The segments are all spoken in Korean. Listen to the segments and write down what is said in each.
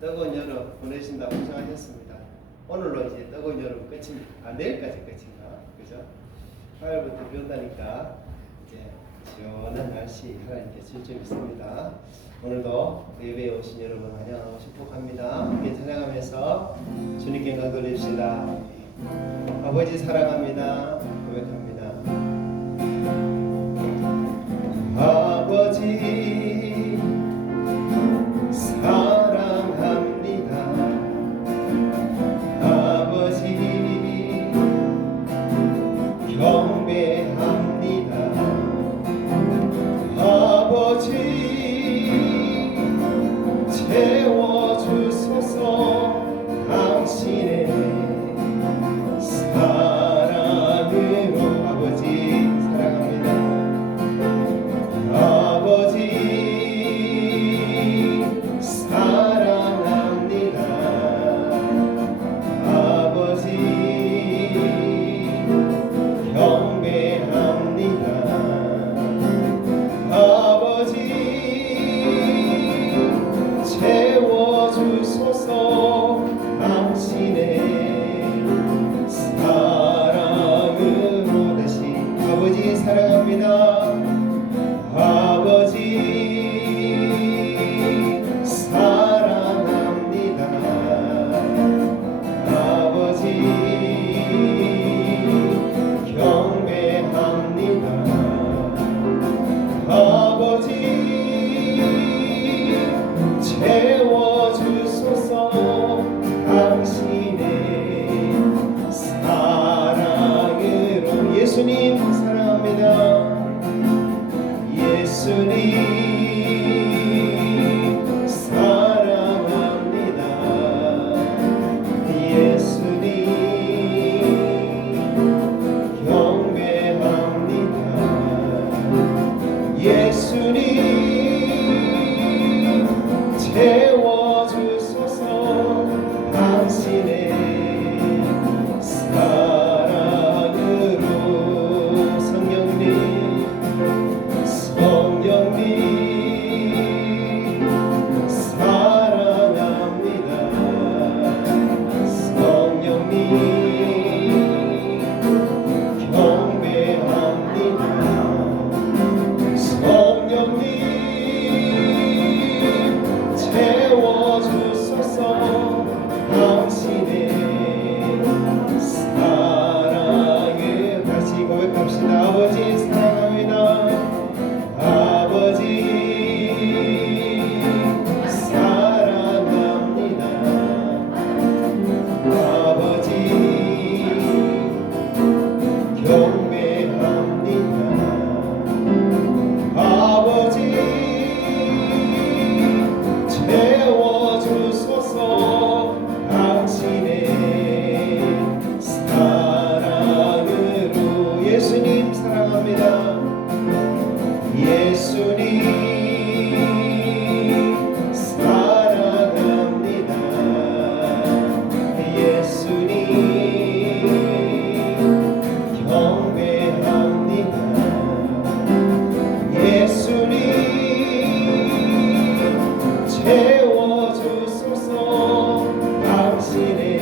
뜨거운 여름 보내신다고 생각하셨습니다. 오늘로 이제 뜨거운 여름 끝입니다. 내일까지 끝인가? 그죠? 화요일부터 비 온다니까 이제 시원한 날씨 하나님께 줄 줄 믿습니다. 오늘도 예배에 오신 여러분 환영하고 축복합니다. 함께 찬양하면서 주님께 영광 돌립시다. 아버지 사랑합니다. 고백합니다. 아버지 사랑합니다. 아버지 경배합니다. 아버지 채워주소서. 당신의 사랑으로. 아버지 사랑합니다. 아버지 사랑합니다. 아버지 경배합니다. 아버지 채워주소서. 당신의 사랑으로. 다시 아버지 사랑합니다. 아버지 사랑합니다. 아버지 경배합니다. 아버지 채워주소서. 당신의 사랑으로. 예수님 사랑합니다. 예수님 사랑합니다. 예수님 경배합니다. 예수님 채워주소서. 당신의 사랑으로. 성령님 성령님 사랑합니다. 성령님 경배합니다. 성령님 채워주소서. 당신의 사랑을. 다시 고백합시다. 아버지 사랑합니다. 아버지 사랑합니다. 아버지 경배합니다. 아버지 채워주소서. 당신의 사랑으로. 예수님 사랑합니다. 예수님 사랑합니다. 예수님 경배합니다. 예수님 채워주소서. 당신의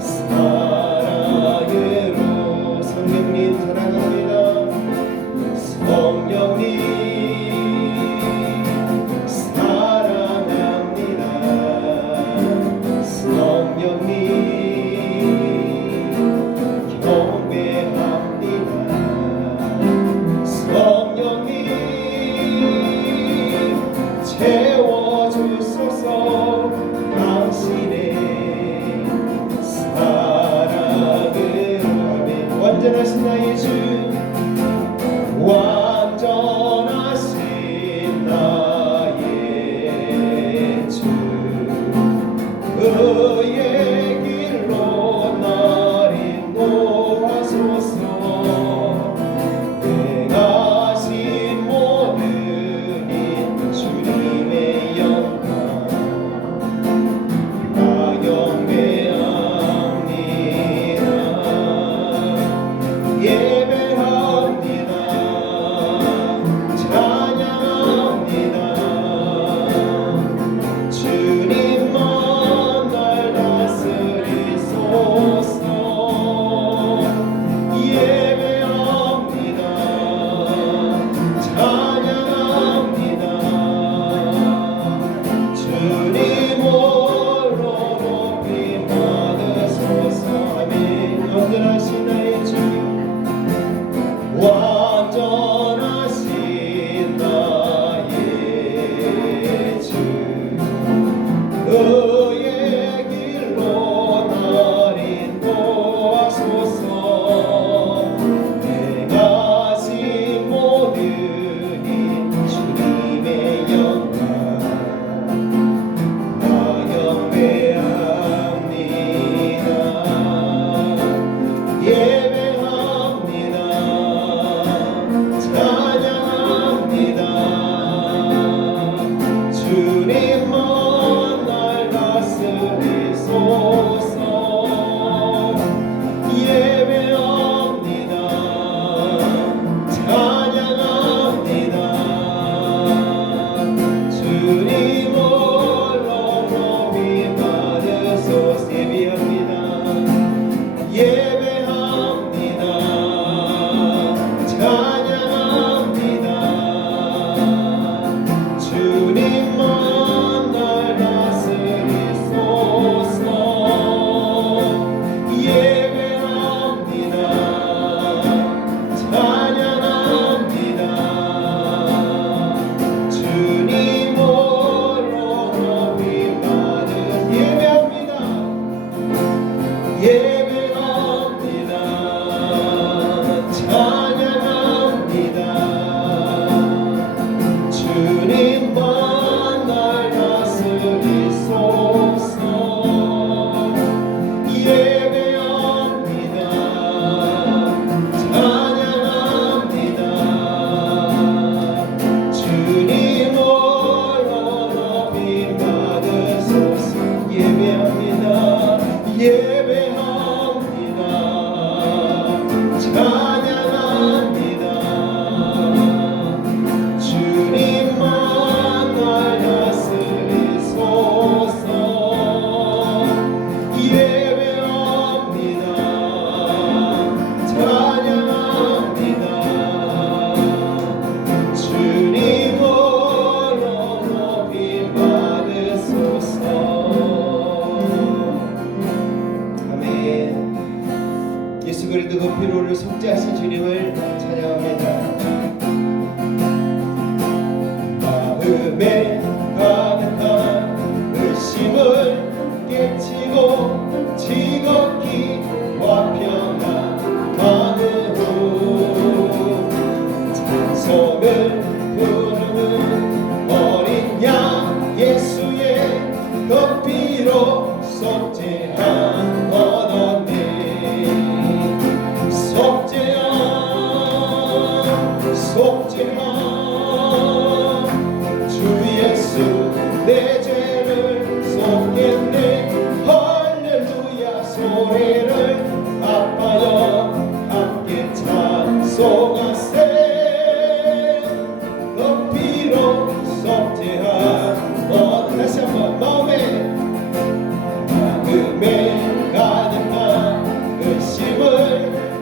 사랑으로. 성령님 사랑합니다. 성령님 사랑합니다. 성령님 경배합니다. 성령님 채워주소서. 당신의 사랑으로. 아멘. 완전하신 나의 주. 완전하신 나의 주. 그의 길로 날 인도하소서. 행하신 모든 일 주님의 영광 다 경배합니다. 예배합니다. 피로를 속죄하신 주님을 찬양합니다. 마음에 가득한 의심을 깨치고 지극히 화평한 마음으로 찬송을 부르는 어린 양 예수의 그 피로 속죄함 얻었네. 속죄함 주 예수 내 죄를 속겠네. 할렐루야 소리를 아파요 함께 찬송하세. 그 피로 속죄함 다시 한번 마음에 가득한 의심을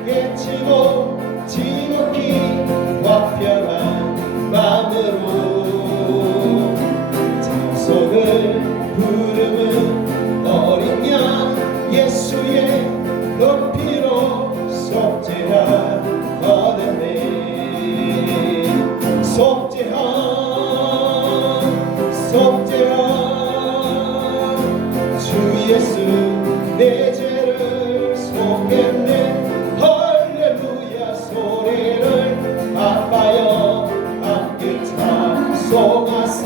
깨치고 지극히 화평한 마음으로 찬송을 부르는 어린 양 예수의 그 피로 속죄함 얻었네. 속죄함 주 예수 내 죄를 속겠네. 할렐루야 소리를 아파요 함께 찬송하세.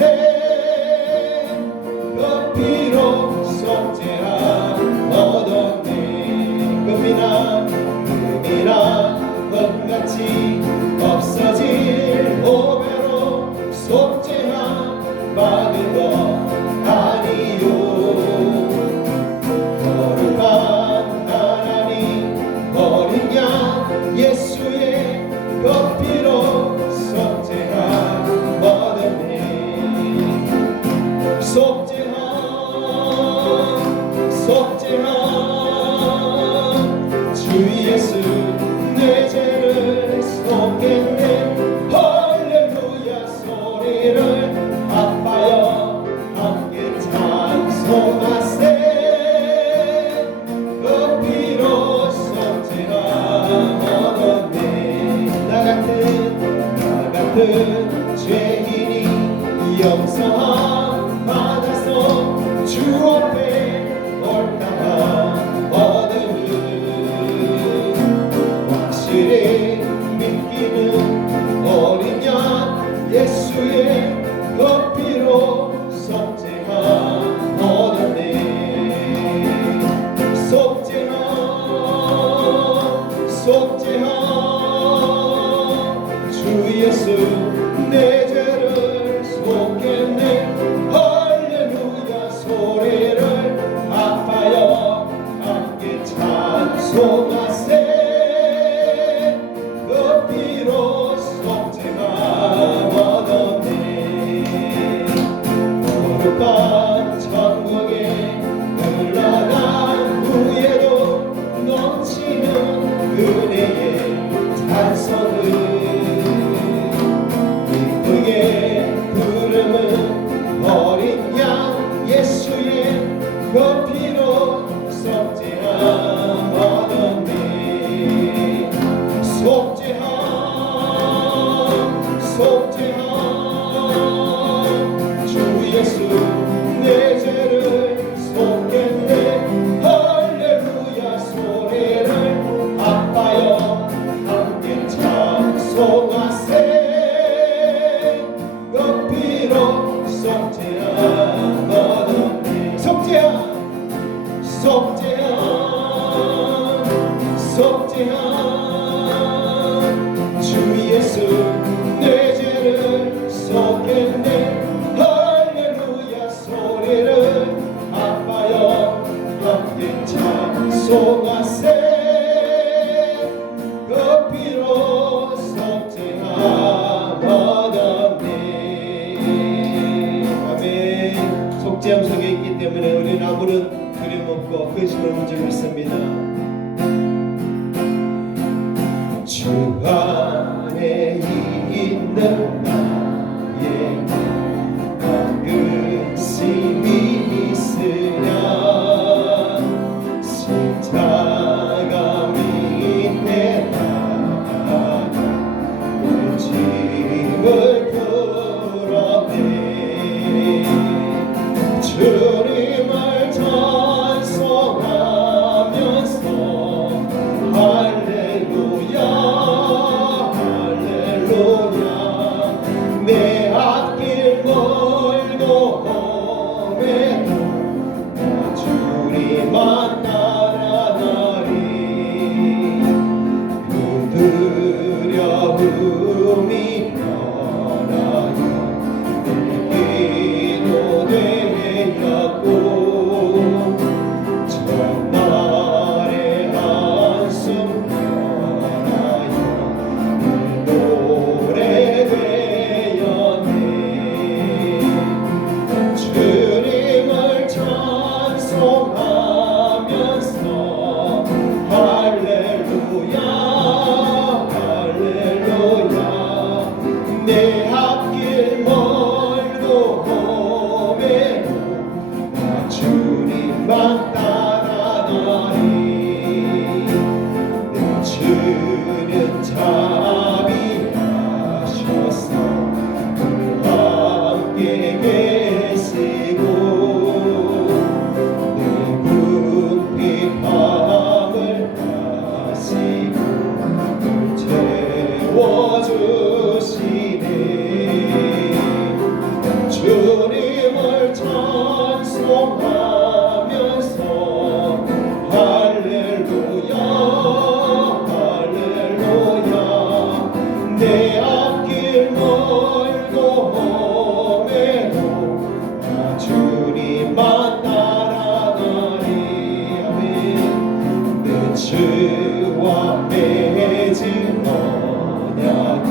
그 피로 속죄함 얻었네. 금이나 흙같이 없어질 오배로 속죄함 받은 것 아니요. 거룩한 하나님 어린 양 예수의 그 피로 속죄함 얻었네. 속죄함 주 예수 내 죄를 속겠네. 할렐루야 소리를 아파요 함께 찬송하세. 그 피로 속죄함 얻었네. 나 같은 죄인이 용서함 받아서 주 앞에 옳다함 얻으니 확실히 믿기는 어린 양 예수의 그 피로 속죄함 얻었네. 속죄함 주 예수 내 죄를 속겠네. 할렐루야 소리를 아파요 함께 찬송하세. 그 피로 속죄함 얻었네. 거룩한 천국에 흘러간 후에도 넘치는 은혜의 찬송을 기쁘게 부르는 어린 양 예수의 그 피로 속죄함 얻었네. 속죄함 주 예수 내 죄를 속겠네. 할렐루야 소리를 아파요 함께 찬송하세. 그 피로 속죄함 얻었네. 속죄함 주 예수 내 죄를 속겠네. 할렐루야 소리를 아파요 함께 찬송하세. 그 피로 속죄함 얻었네. 아멘. 속죄함 속에 있기 때문에 우리는 아무런 두려움 없고 근심 없는 줄 믿습니다. 주 안에 있는 나의 근심이 있으랴 십자가 밑에 주는 자비하셔서 함께 계시고 내 궁핍함을 하시고 늘 채워주시네. 주님을 찬송하면서 할렐루야 할렐루야 내 앞길 멀고 험해도 나 주님만 따라가리. 아멘. 내 주와 맺은 언약은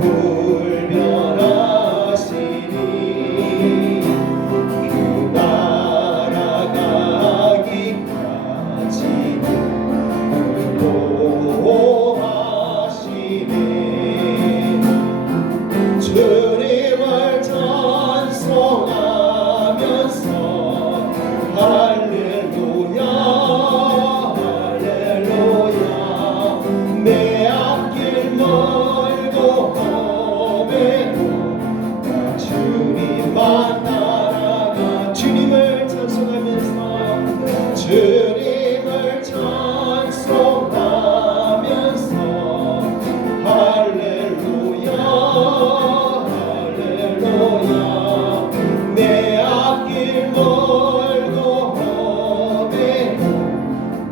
불변하시니 그 나라 가기까지는 보호하시네. 주님을 찬송하면서 할렐루야 할렐루야 내 앞길 멀고 험해도 나 주님만 따라가. 주님을 찬송하면서 주님을 찬송하면서 할렐루야 할렐루야 내 앞길 멀고 험해도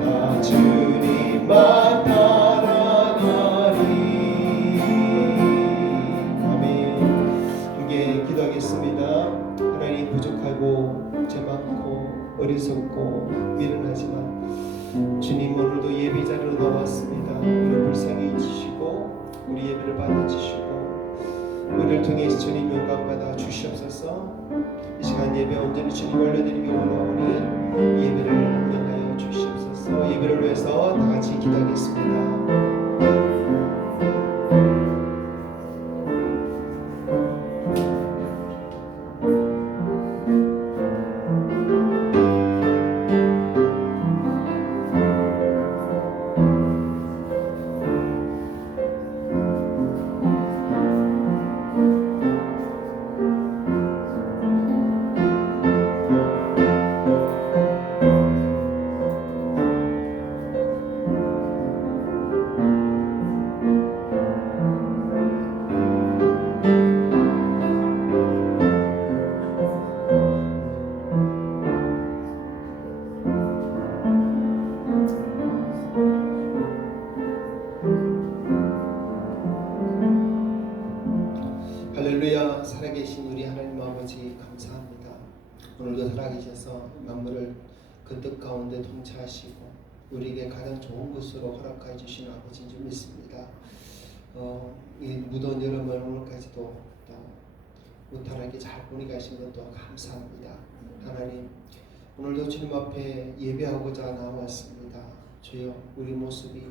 나 주님만 따라가리. 아멘. 함께 기도하겠습니다. 하나님, 부족하고 죄 많고 어리석고 미련하지만 주님 오늘도 예배 자리로 나왔습니다. 우리 불쌍히 해주시고 우리 예배를 받아주시고 우리를 통해 주님 영광 받아 주시옵소서. 이 시간 예배 온전히 주님 올려드리며 원하오니 예배를 운영하여 주시옵소서. 예배를 위해서 다 같이 기도하겠습니다. 할렐루야. 살아계신 우리 하나님 아버지 감사합니다. 오늘도 살아계셔서 만물을 그 뜻 가운데 통치하시고 우리에게 가장 좋은 것으로 허락해 주신 아버지인 줄 믿습니다. 이 무더운 여름을 오늘까지도 또 무탈하게 잘 보내게 하신 것도 감사합니다. 하나님, 오늘도 주님 앞에 예배하고자 나왔습니다. 주여, 우리 모습이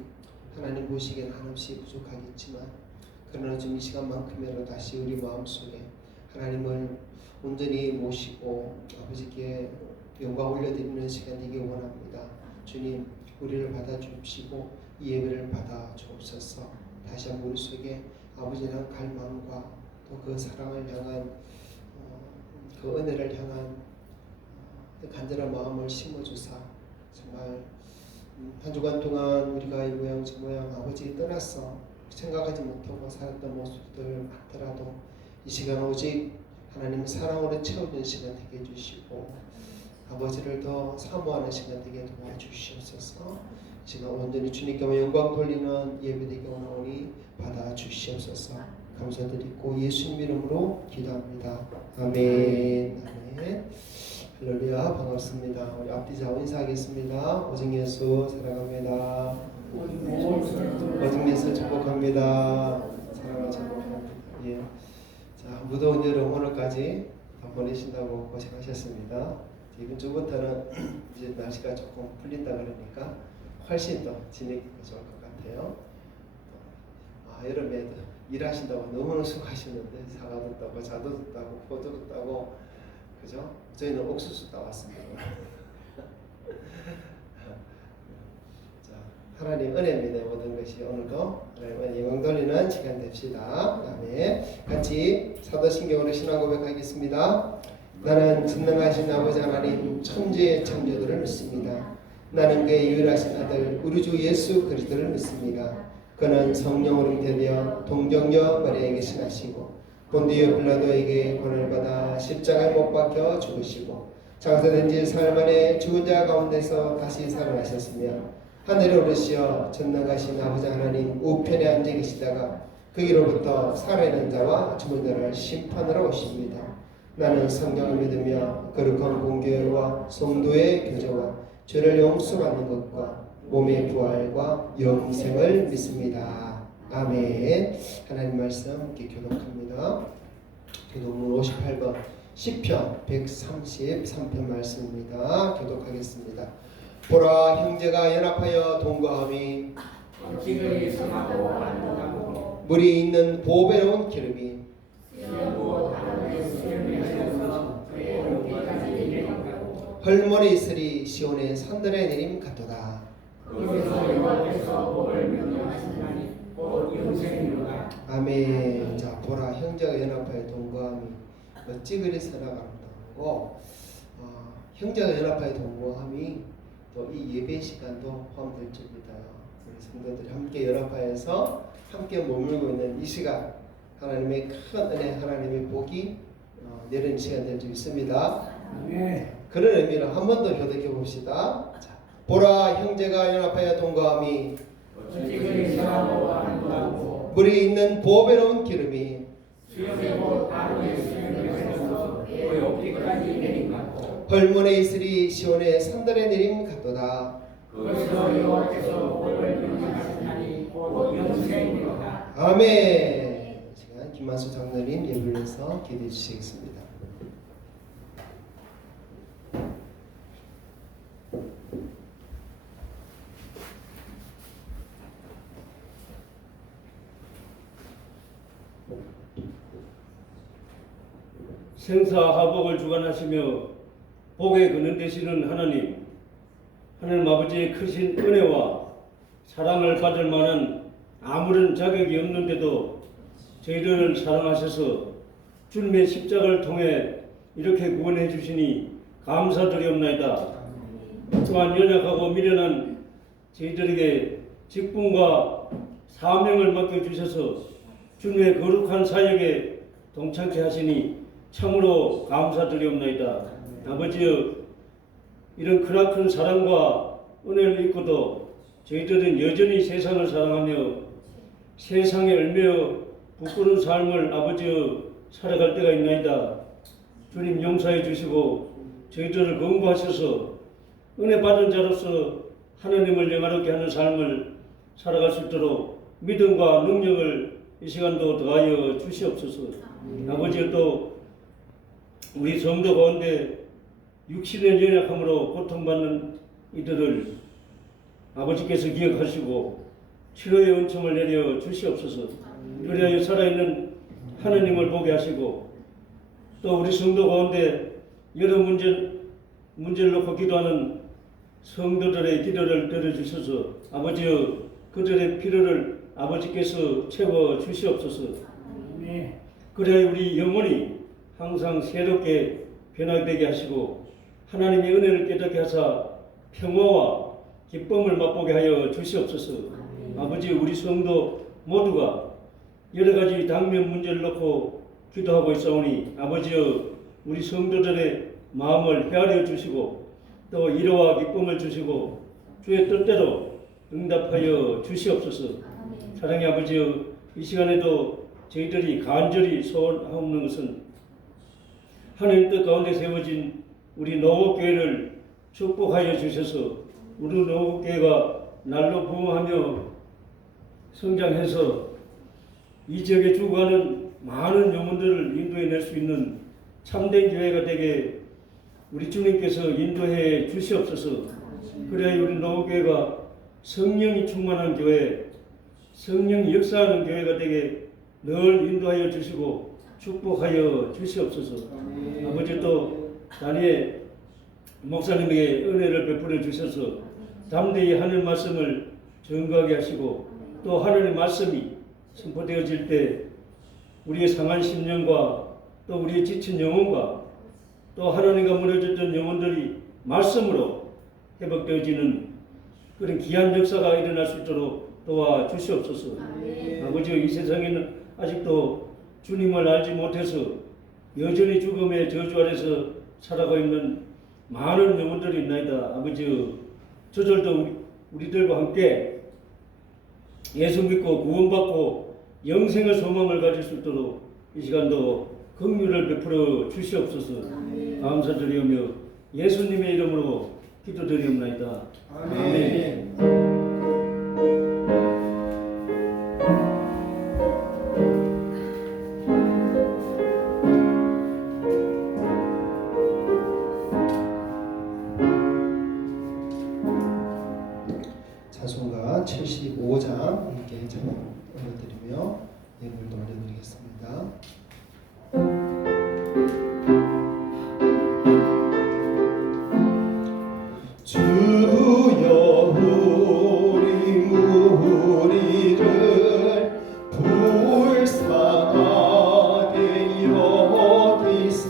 하나님 보시기엔 한없이 부족하겠지만 그러나 지금 이 시간만큼이라도 다시 우리 마음속에 하나님을 온전히 모시고 아버지께 영광 올려드리는 시간 되기 원합니다. 주님, 우리를 받아주시고 이 예배를 받아 주옵소서. 다시 한번 우리 속에 아버지에 대한 갈망과 또 그 사랑을 향한 그 은혜를 향한 간절한 마음을 심어주사 정말 한 주간 동안 우리가 이 모양 저 모양 아버지 떠나서 생각하지 못하고 살았던 모습들 같더라도 이 시간 오직 하나님의 사랑으로 채워준 시간 되게 해주시고 아버지를 더 사모하는 시간 되게 도와주시옵소서. 지금 온전히 주님께 영광 돌리는 예배 되게 원하오니 받아주시옵소서. 감사드리고 예수님 이름으로 기도합니다. 아멘. 아멘. 할렐루야. 반갑습니다. 우리 앞뒤자 인사하겠습니다. 오직 예수 사랑합니다. 오직 예수 축복합니다. 사랑을 축복합니다. 예. 자, 무더운 여름 오늘까지 다 보내신다고 고생하셨습니다. 이번 주부터는 이제 날씨가 조금 풀린다 그러니까 훨씬 더 지내기가 좋을 것 같아요. 여름에 일하신다고 너무나 수고하시는데 사과도 따고 자두도 따고 포도도 따고 그죠? 저희는 옥수수 따왔습니다. 자, 하나님 은혜입니다. 모든 것이 오늘도 하나님 은혜 영광 돌리는 시간 됩시다. 다음에 같이 사도신경으로 신앙 고백하겠습니다. 나는 전능하신 아버지 하나님 천지의 창조주를 믿습니다. 나는 그의 유일하신 아들 우리 주 예수 그리스도를 믿습니다. 그는 성령으로 잉태되어 동정녀 마리아에게 신하시고 본디오 빌라도에게 고난을 받아 십자가에 못 박혀 죽으시고 장사된 지 사흘 만에 죽은 자 가운데서 다시 살아나셨으며 하늘에 오르시어 전능하신 아버지 하나님 우편에 앉아 계시다가 거기로부터 살아있는 자와 죽은 자를 심판하러 오십니다. 나는 성경을 믿으며 거룩한 공교회와 성도의 교제와 죄를 용서받는 것과 몸의 부활과 영생을 믿습니다. 아멘. 하나님 말씀 함께 교독합니다. 교독문 58번 시편 133편 말씀입니다. 교독하겠습니다. 보라 형제가 연합하여 동거함이 어찌그리 성하고 안동하고 물이 있는 보배로운 기름이 수영고 하늘의 수염을 하여서 그의 온기까지 내려가고 헐머리 이슬이 시온의 산들에 내림 같도다. 거기서 여호와께서 복을 명령하시나니 곧 영생이로다. 아멘. 자, 보라 형제가 연합하여 동거함이 어찌 그리 선하고 아름다워. 형제가 연합하여 동거함이 또 이 예배 시간도 포함될 줄입니다. 우리 성도들이 함께 연합하여서 함께 머물고 있는 이 시간 하나님의 큰 은혜, 하나님의 복이 내리는 시간 될 줄 믿습니다. 그런 의미로 한 번 더 교독해 봅시다. 자, 보라 형제가 연합하여 동거함이 어찌그리 성하고 안동하고 물이 있는 보배로운 기름이 수영의 곧 하늘의 수염을 하여서 그의 온기까지 내려가고 헐몬의 이슬이 시온의 산들에 내림 같도다. 거기서 여호와께서 복을 명령하시나니 곧 영생이로다. 아멘. 시간 김만수 장로님 예불려서 기도해 주시겠습니다. 생사하복을 주관하시며 복의 근원 되시는 하나님 아버지의 크신 은혜와 사랑을 받을 만한 아무런 자격이 없는데도 저희들을 사랑하셔서 주님의 십자가를 통해 이렇게 구원해 주시니 감사드리옵나이다. 또한 연약하고 미련한 저희들에게 직분과 사명을 맡겨주셔서 주님의 거룩한 사역에 동참케 하시니 참으로 감사드리옵나이다. 아버지여, 이런 크나큰 사랑과 은혜를 입고도 저희들은 여전히 세상을 사랑하며 세상에 얽매여 부끄러운 삶을 아버지여 살아갈 때가 있나이다. 주님 용서해 주시고 저희들을 권고하셔서 은혜 받은 자로서 하나님을 영화롭게 하는 삶을 살아갈 수 있도록 믿음과 능력을 이 시간도 더하여 주시옵소서. 아버지여, 또 우리 성도 가운데 육신의 연약함으로 고통받는 이들을 아버지께서 기억하시고 치료의 은총을 내려 주시옵소서. 그리하여 살아있는 하나님을 보게 하시고 또 우리 성도 가운데 여러 문제를 놓고 기도하는 성도들의 기도를 들어주셔서 아버지여, 그들의 필요를 아버지께서 채워 주시옵소서. 그래야 우리 영혼이 항상 새롭게 변화되게 하시고 하나님의 은혜를 깨닫게 하사 평화와 기쁨을 맛보게 하여 주시옵소서. 아버지, 우리 성도 모두가 여러 가지 당면 문제를 놓고 기도하고 있사오니 아버지여, 우리 성도들의 마음을 헤아려 주시고 또 위로와 기쁨을 주시고 주의 뜻대로 응답하여 주시옵소서. 사랑의 아버지여, 이 시간에도 저희들이 간절히 소원하옵는 것은 하나님 뜻 가운데 세워진 우리 노국교회를 축복하여 주셔서 우리 노국교회가 날로 부흥하며 성장해서 이 지역에 죽어가는 많은 영혼들을 인도해낼 수 있는 참된 교회가 되게 우리 주님께서 인도해 주시옵소서. 그래야 우리 노국교회가 성령이 충만한 교회, 성령이 역사하는 교회가 되게 늘 인도하여 주시고 축복하여 주시옵소서. 아버지, 또 단위의 목사님에게 은혜를 베풀어 주셔서 담대히 하늘 말씀을 증거하게 하시고 또 하나님의 말씀이 선포되어질 때 우리의 상한 심령과 또 우리의 지친 영혼과 또 하나님과 무너졌던 영혼들이 말씀으로 회복되어지는 그런 귀한 역사가 일어날 수 있도록 도와주시옵소서. 아버지, 이 세상에는 아직도 주님을 알지 못해서 여전히 죽음의 저주 아래서 살아가고 있는 많은 영혼들이 있나이다. 아버지, 저절도 우리들과 함께 예수 믿고 구원받고 영생의 소망을 가질 수 있도록 이 시간도 긍휼을 베풀어 주시옵소서. 감사드리오며 예수님의 이름으로 기도드리옵나이다. 아멘. 찬송가 75장 함께 올려드리며 예물도 올려드리겠습니다. 주여 우리 무리를 불쌍하게 여기사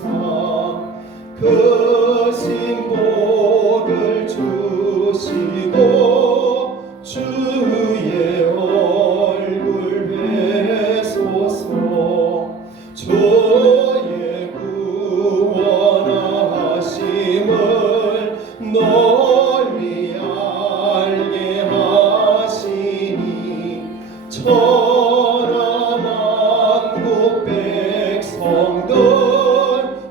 그 신복을 주시고 주의 얼굴 뵈소서. 주의 구원하심을 널리 알게 하시니 천하 만국 백성들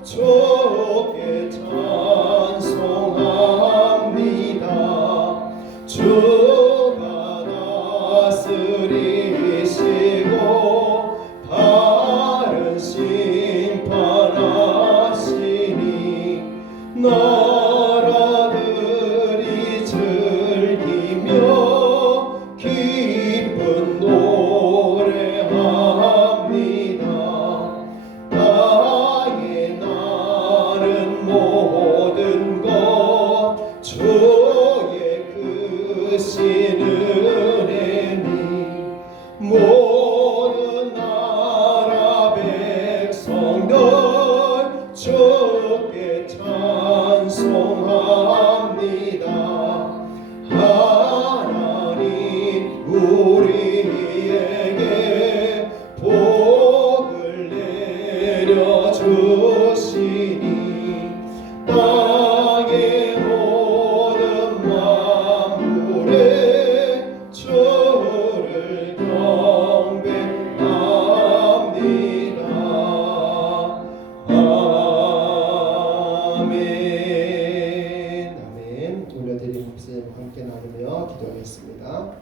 주께 찬송합니다. 주가 다스리시고 바른 심판하시니 나라들이 즐기며 기쁜 노래합니다. 땅에 나는 모든 것 주의 크신 은혜니 모든 나라 백성들 주께 찬송합니다. 하나님 우리에게 복을 내려주시니 땅의 모든 만물에 주를 경배합니다. 아멘. 아멘. 올려드린 목소리 함께 나누며 기도하겠습니다.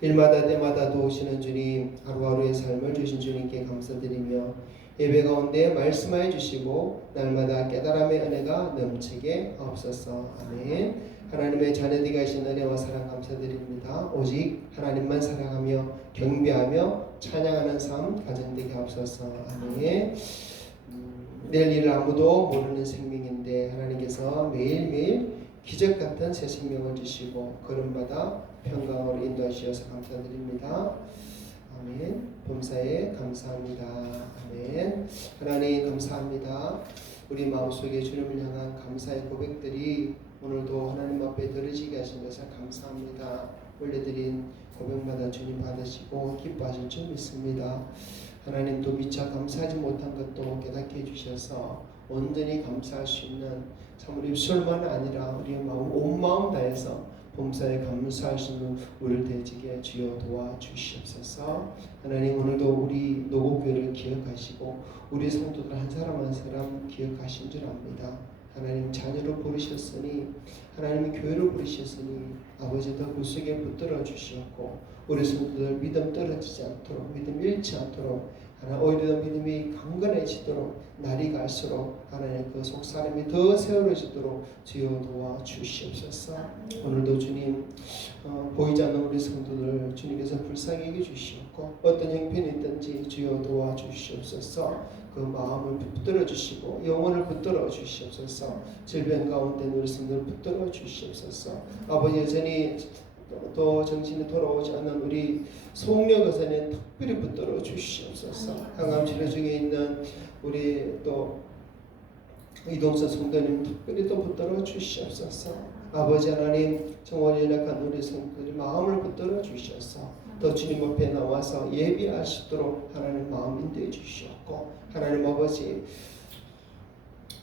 일마다 때마다 도우시는 주님, 하루하루의 삶을 주신 주님께 감사드리며 예배 가운데 말씀하여 주시고 날마다 깨달음의 은혜가 넘치게 하옵소서. 아멘. 하나님의 자녀들이 가신 은혜와 사랑 감사드립니다. 오직 하나님만 사랑하며 경배하며 찬양하는 삶 가정되게 하옵소서. 아멘. 내일 일을 아무도 모르는 생명인데 하나님께서 매일매일 기적 같은 새 생명을 주시고 걸음마다 평강으로 인도하시어서 감사드립니다. 아멘. 범사에 감사합니다. 아멘. 하나님 감사합니다. 우리 마음속에 주님을 향한 감사의 고백들이 오늘도 하나님 앞에 들어지게 하신 것을 감사합니다. 올려드린 고백마다 주님 받으시고 기뻐하실 줄 믿습니다. 하나님도 미처 감사하지 못한 것도 깨닫게 해주셔서 온전히 감사할 수 있는 참 우리 입술만 아니라 우리의 마음 온 마음 다해서 범사에 감사할 수 있는 우리를 되지게 주여 도와주시옵소서. 하나님 오늘도 우리 노고교회를 기억하시고 우리 성도들 한 사람 한 사람 기억하신 줄 압니다. 하나님 자녀로 부르셨으니 하나님의 교회로 부르셨으니 아버지 더 구속에 붙들어 주시옵고 우리 성도들 믿음 떨어지지 않도록 믿음 잃지 않도록 하나님 오히려 믿음이 강건해지도록 날이 갈수록 하나님 그 속사람이 더 세워지도록 주여 도와주시옵소서. 오늘도 주님 보이지 않는 우리 성도들 주님께서 불쌍히 여겨주시옵고 어떤 형편이든지 주여 도와주시옵소서. 그 마음을 붙들어 주시고 영혼을 붙들어 주시옵소서. 질병 가운데 우리 성도를 붙들어 주시옵소서. 아버지 여전히 또 정신이 돌아오지 않는 우리 송려 거사님 특별히 붙들어 주시옵소서. 항암 치료 중에 있는 우리 또 이동선 성도님 특별히 또 붙들어 주시옵소서. 아버지 하나님 정월 연약한 우리 성도들의 마음을 붙들어 주셔서 또 주님 앞에 나와서 예비할 수 있도록 하나님 마음 인도해 주시옵고, 하나님 아버지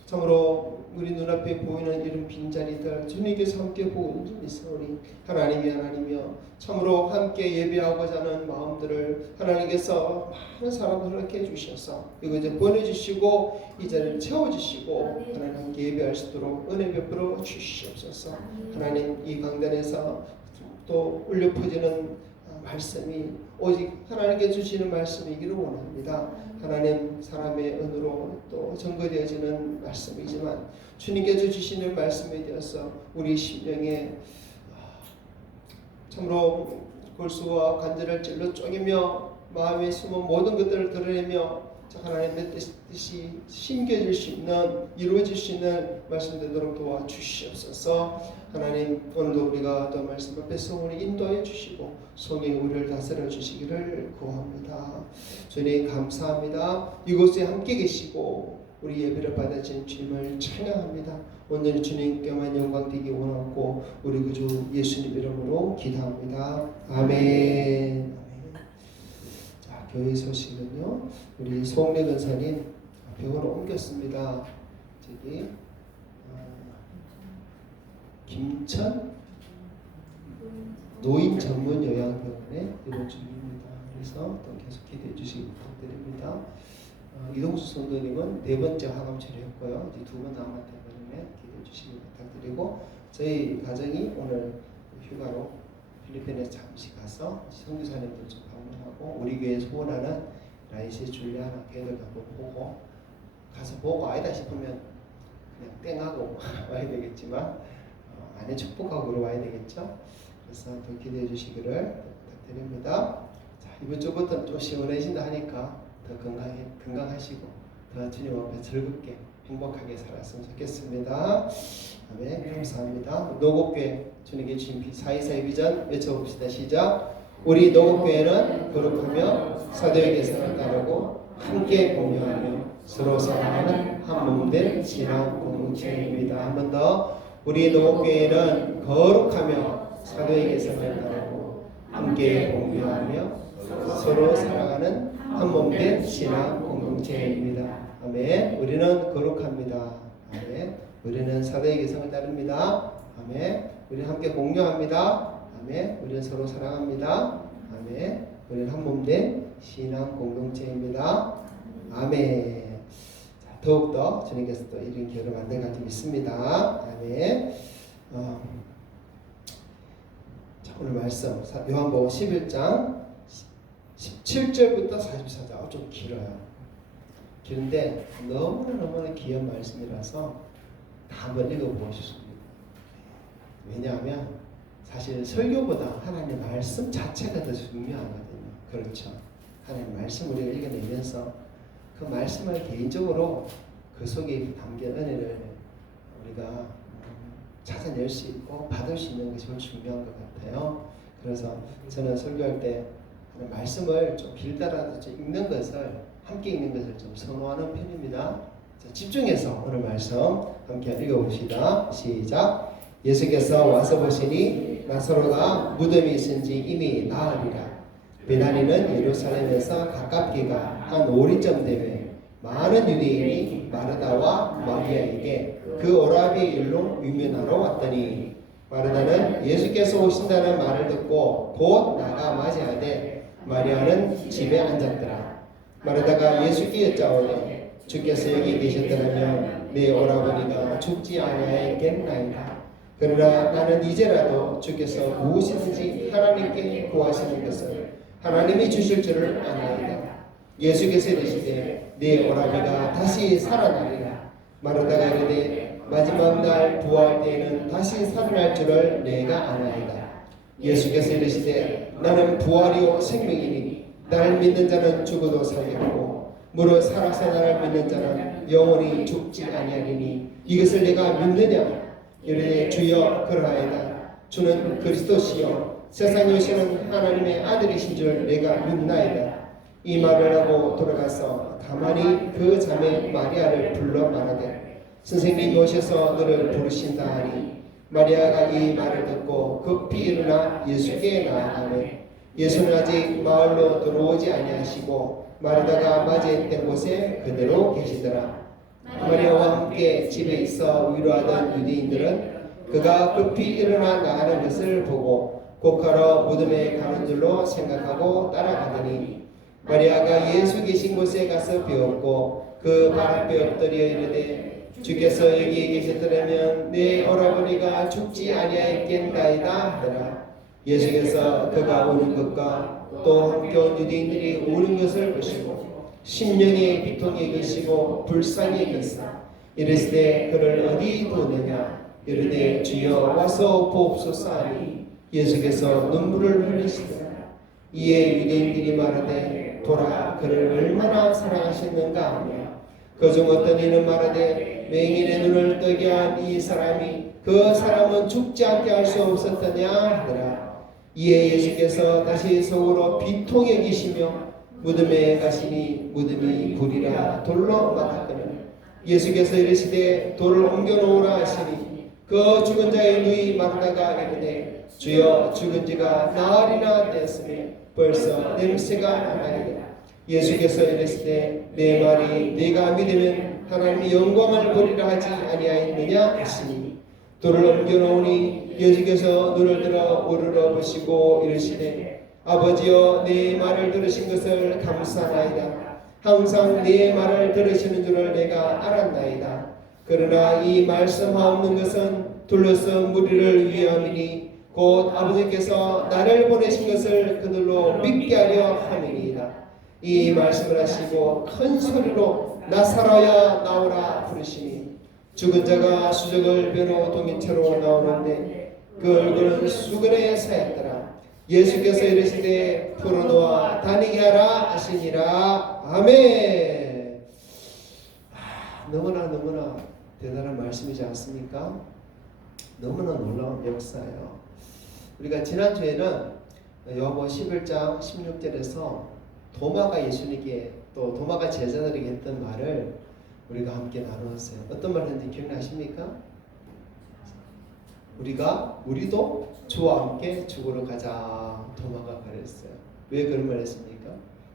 참으로 우리 눈앞에 보이는 이런 빈자리들 주님께서 함께 보고 있으니 하나님이여 참으로 함께 예배하고자 하는 마음들을 하나님께서 많은 사람을 허락해 주셔서 이것을 보내주시고 이 자리를 채워주시고 하나님 함께 예배할 수 있도록 은혜 베풀어 주시옵소서. 하나님 이 강단에서 또 울려 퍼지는 말씀이 오직 하나님께 주시는 말씀이기를 원합니다. 하나님 사람의 은으로 또 증거되어지는 말씀이지만 주님께서 주시는 말씀에 대해서 우리 심령에 참으로 골수와 관절을 찔러 쪼개며 마음에 숨은 모든 것들을 드러내며 하나님의 뜻이 심겨질 수 있는 이루어질 수 있는 말씀 되도록 도와주시옵소서. 하나님 오늘도 우리가 또 말씀 앞에서 우리 인도해 주시고 성령이 우리를 다스려 주시기를 구합니다. 주님 감사합니다. 이곳에 함께 계시고 우리 예배를 받아주신 주님을 찬양합니다. 오늘 주님께만 영광 되기 원하고 우리 구주 예수님 이름으로 기도합니다. 아멘. 자, 교회 소식은요. 우리 송래 권사님 병원을 옮겼습니다. 저기 김천 노인 전문 요양병원에 입원 중입니다. 그래서 또 계속 기대해 주시기 부탁드립니다. 이동수 성도님은 4번째 항암 치료했고요. 이제 2번 남았기 때문에 기대해 주시기 부탁드리고 저희 가정이 오늘 휴가로 필리핀에 잠시 가서 선교사님들 좀 방문하고 우리 교회 소원하는 라이시 줄리아나 걔들 한번 보고 가서 보고 아니다 싶으면 그냥 땡하고 와야 되겠지만 안에 축복하고 와야 되겠죠. 그래서 더 기대해 주시기를 부탁드립니다. 자, 이번 주부터 좀 시원해진다 하니까 더 건강하시고 더 주님 앞에 즐겁게 행복하게 살았으면 좋겠습니다. 아멘. 감사합니다. 노곡교회 주님께 주신 4.24 비전 외쳐봅시다. 시작. 우리 노곡교회는 거룩하며 사도의 계명을 따르고 함께 공유하며 서로 사랑하는 한 몸된 신앙 공동체입니다. 한 번 더. 우리 노곡교회는 거룩하며 사도의 계명을 따르고 함께 공유하며 서로 사랑하는 한 몸된 신앙 공동체입니다. 아멘. 우리는 거룩합니다. 아멘. 우리는 사도의 계명을 따릅니다. 아멘. 우리는 함께 공유합니다. 아멘. 우리는 서로 사랑합니다. 아멘. 우리는 한 몸된 신앙 공동체입니다. 아멘. 자, 더욱더 주님께서 또 이런 기회를 만들어갈 줄 믿습니다. 아멘. 자, 오늘 말씀 요한복음 11장 17절부터 44절 좀 길어요. 길은데 너무나 귀한 말씀이라서 다 한번 읽어보셨습니다. 왜냐하면 사실 설교보다 하나님의 말씀 자체가 더 중요하거든요. 그렇죠. 하나님의 말씀 우리가 읽어내면서 그 말씀을 개인적으로 그 속에 담긴 은혜를 우리가 찾아낼 수 있고 받을 수 있는 것이 훨씬 중요한 것 같아요. 그래서 저는 설교할 때 말씀을 좀 길더라도 좀 읽는 것을 함께 읽는 것을 좀 선호하는 편입니다. 자, 집중해서 오늘 말씀 함께 읽어봅시다. 시작. 예수께서 와서 보시니 나사로가 무덤에 있은지 이미 나으리라. 베다니는 예루살렘에서 가깝기가 한 5리쯤 되매 많은 유대인이 마르다와 마리아에게 그 오라비의 일로 위면하러 왔더니 마르다는 예수께서 오신다는 말을 듣고 곧 나가 맞이하되 마리아는 집에 앉았더라. 마르다가 예수께 여짜오되 주께서 여기 계셨더라면 내 오라버니가 죽지 아니하였겠나이다. 그러나 나는 이제라도 주께서 무엇이든지 하나님께 구하시는 것을 하나님이 주실 줄을 아나이다. 예수께서 이르시되 네 오라비가 다시 살아나리라. 마르다가 이르되 마지막 날 부활 때에는 다시 살아날 줄을 내가 아나이다. 예수께서 이르시되 나는 부활이요 생명이니 나를 믿는 자는 죽어도 살겠고 무릇 살아서 나를 믿는 자는 영원히 죽지 아니하리니 이것을 내가 믿느냐? 이르되 주여 그러하이다. 주는 그리스도시요 세상에 오시는 하나님의 아들이신 줄 내가 믿나이다. 이 말을 하고 돌아가서 가만히 그 자매 마리아를 불러 말하되 선생님이 오셔서 너를 부르신다 하니 마리아가 이 말을 듣고 급히 일어나 예수께 나아가매 예수는 아직 마을로 들어오지 아니하시고 마르다가 맞이했던 곳에 그대로 계시더라. 마리아와 함께 집에 있어 위로하던 유대인들은 그가 급히 일어나 나가는 것을 보고 곡하러 무덤에 가는 줄로 생각하고 따라가더니 마리아가 예수 계신 곳에 가서 배웠고 그 발 앞에 엎드려 이르되 주께서 여기에 계셨더라면 내 오라버니가 죽지 아니하였겠나이다 하더라. 예수께서 그가 우는 것과 또 함께 온 유대인들이 우는 것을 보시고 심령의 비통에 계시고 불쌍히 계사 이르시되 그를 어디 두느냐 이르되 주여 와서 보옵소서 하니 예수께서 눈물을 흘리시더라. 이에 유대인들이 말하되 보라 그를 얼마나 사랑하셨는가 하며 그중 어떤 이는 말하되 맹인의 눈을 뜨게 한 이 사람이 그 사람은 죽지 않게 할 수 없었더냐 하더라. 이에 예수께서 다시 속으로 비통에 계시며 무덤에 가시니 무덤이 불이라 돌로 막았거늘 예수께서 이르시되 돌을 옮겨 놓으라 하시니 그 죽은 자의 누이 마르다가 이르되 주여 죽은 지가 나흘이나 되었으니 벌써 냄새가 나나이다. 예수께서 이르시되 내 말이 네가 믿으면 하나님의 영광을 보리라 하지 아니하였느냐 하시니 돌을 옮겨 놓으니 예수께서 눈을 들어 우러러 보시고 이르시되 아버지여 내 말을 들으신 것을 감사하나이다. 항상 내 말을 들으시는 줄을 내가 알았나이다. 그러나 이 말씀하옵는 것은 둘러서 무리를 위함이니 곧 아버지께서 나를 보내신 것을 그들로 믿게 하려 함이니이다. 이 말씀을 하시고 큰 소리로 나사로야 나오라 부르시니 죽은 자가 수족을 벼로 동이채로 나오는데 그 얼굴은 수건에 사였더라. 예수께서 이르시되 풀어놓아 다니게 하라 하시니라. 아멘. 너무나 대단한 말씀이지 않습니까? 너무나 놀라운 역사예요. 우리가 지난주에는 요한복음 11장 16절에서 도마가 예수님께 또 도마가 제자들에게 했던 말을 우리가 함께 나누었어요. 어떤 말 했는지 기억나십니까? 우리도 주와 함께 죽으러 가자. 도마가 그랬어요. 왜 그런 말 했습니까?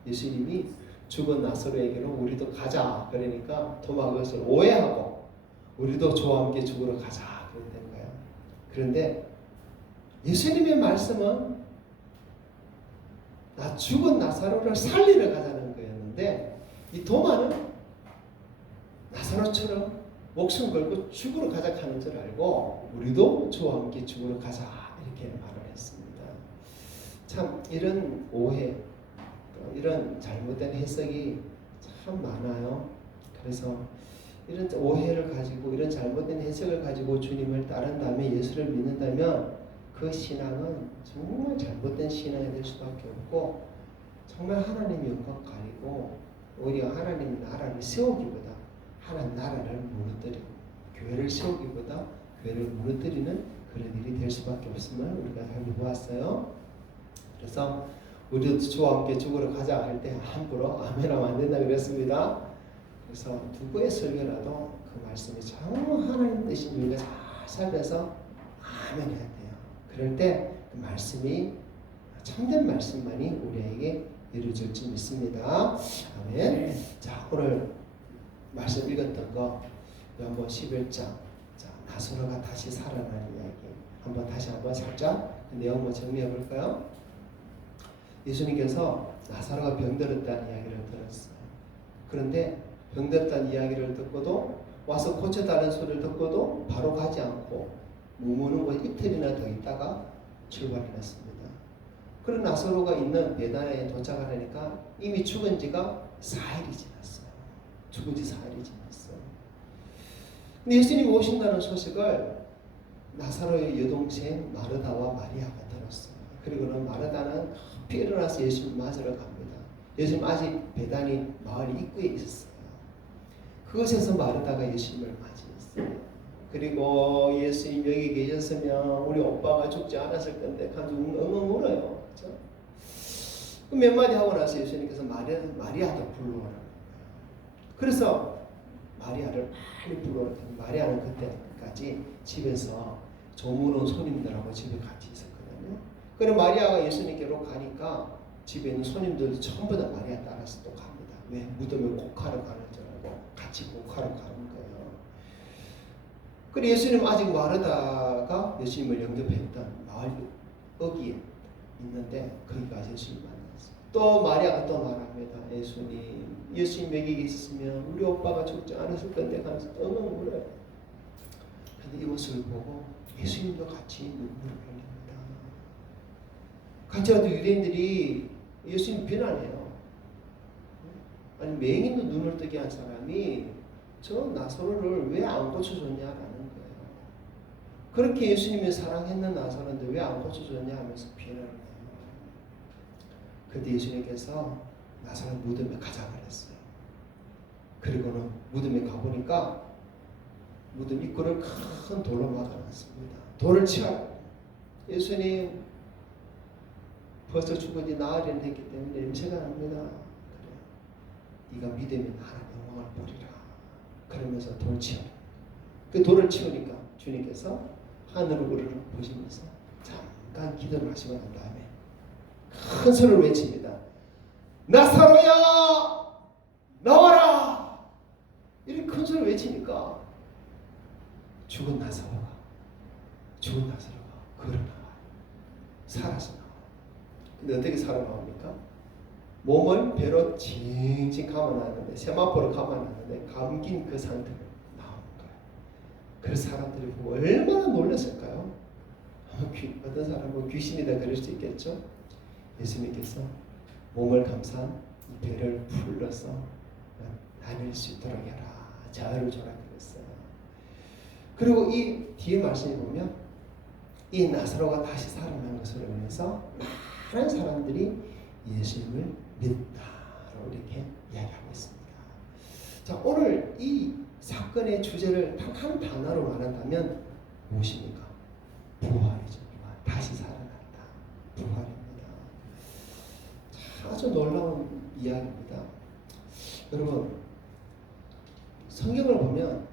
예수님이 죽은 나사로에게로 우리도 가자. 그러니까 도마가 그것을 오해하고 우리도 주와 함께 죽으러 가자. 그랬던 거예요. 그런데 예수님의 말씀은 죽은 나사로를 살리러 가자는 거였는데 이 도마는 나사로처럼 목숨 걸고 죽으러 가자 하는 줄 알고 우리도 주와 함께 죽으러 가자 이렇게 말을 했습니다. 참 이런 오해 또 이런 잘못된 해석이 참 많아요. 그래서 이런 오해를 가지고 이런 잘못된 해석을 가지고 주님을 따른 다음에 예수를 믿는다면 그 신앙은 정말 잘못된 신앙이 될 수밖에 없고 정말 하나님 영광 가리고 오히려 하나님 나라를 세우기보다 하나님 나라를 무너뜨리고 교회를 세우기보다 교회를 무너뜨리는 그런 일이 될 수밖에 없음을 우리가 살펴보았어요. 그래서 우리도 주와 함께 죽으러 가자 할 때 함부로 아멘하면 안 된다 그랬습니다. 그래서 누구의 설교라도 그 말씀이 정말 하나님 뜻인 우리가 잘 살려서 아멘 해야 돼요. 그럴 때 그 말씀이 참된 말씀만이 우리에게 이루어질 줄 믿습니다. 아멘. 자, 오늘 말씀 읽었던 거 요한복음 11장 자, 나사로가 다시 살아난 이야기 다시 한번 살짝 내용을 정리해 볼까요? 예수님께서 나사로가 병들었다는 이야기를 들었어요. 그런데 병들었다는 이야기를 듣고도 와서 고쳐달라는 소리를 듣고도 바로 가지 않고 머무는 곳 이틀이나 더 있다가 출발을 했습니다. 그런 나사로가 있는 베다니아에 도착하려니까 이미 죽은 지가 4일이 지났어요. 죽은 지 4일이 지났어요. 근데 예수님이 오신다는 소식을 나사로의 여동생 마르다와 마리아가 들었어요. 그리고는 마르다는 급히 일어나서 예수님을 맞으러 갑니다. 예수님 아직 베다니 마을 입구에 있었어요. 그곳에서 마르다가 예수님을 맞이했어요. 그리고 예수님 여기 계셨으면 우리 오빠가 죽지 않았을 건데 가지고 엉엉 울어요. 그렇죠? 몇 마디 하고 나서 예수님께서 마리아도 불러오라. 그래서 마리아를 많이 불러오라. 마리아는 그때까지 집에서 조문온 손님들하고 집에 같이 있었거든요. 그래 마리아가 예수님께로 가니까 집에 있는 손님들도 전부 다 마리아 따라서 또 갑니다. 왜? 무덤에 곡하러 가는 줄 알고 같이 곡하러 가는 거예요. 그래 예수님 아직 마르다가 예수님을 영접했던 마을 어귀에 있는데 거기까지 예수님 만났어요. 또 마리아가 또 말합니다. 예수님 여기 계셨으면 우리 오빠가 죽지 않았을 건데 가면서 엉엉 울어요. 근데 이 모습을 보고 예수님도 같이 눈물을 흘립니다. 같이 와도 유대인들이 예수님 비난해요. 아니 맹인도 눈을 뜨게 한 사람이 저 나사로를 왜 안 고쳐줬냐라는 거예요. 그렇게 예수님이 사랑했는 나사로인데 왜 안 고쳐줬냐 하면서 비난을 해요. 그때 예수님께서 나사로 무덤에 가자 그랬어요. 그리고는 무덤에 가보니까 무덤 입구를 큰 돌로 막아놨습니다. 돌을 치워라. 예수님 벌써 죽은지 나흘이나 됐기 때문에 냄새가 납니다. 그래. 네가 믿으면 하나님 영광을 보리라. 그러면서 돌 치워라. 그 돌을 치우니까 주님께서 하늘을 보시면서 잠깐 기도를 하시고 난 다음에 큰 소리를 외칩니다. 나사로야 나와라. 이렇게 큰 소리를 외치니까 죽은 나사로가 걸어 나와요. 살아서 나와요. 근데 어떻게 살아나옵니까? 몸을 배로 징징 감아놨는데 세마포로 감아놨는데 감긴 그 상태로 나오는 거예요. 그래서 사람들이 보고 얼마나 놀랐을까요? 어떤 사람은 귀신이다 그럴 수 있겠죠. 예수님께서 몸을 감싼 이 배를 풀러서 다닐 수 있도록 해라. 자유를 줘라 그랬어요. 그리고 이 뒤에 말씀에 보면 이 나사로가 다시 살아난 것으로 인해서 많은 사람들이 예수님을 믿다라고 이렇게 이야기하고 있습니다. 자, 오늘 이 사건의 주제를 단 한 단어로 말한다면 무엇입니까? 부활이죠. 다시 살아났다. 부활입니다. 아주 놀라운 이야기입니다. 여러분, 성경을 보면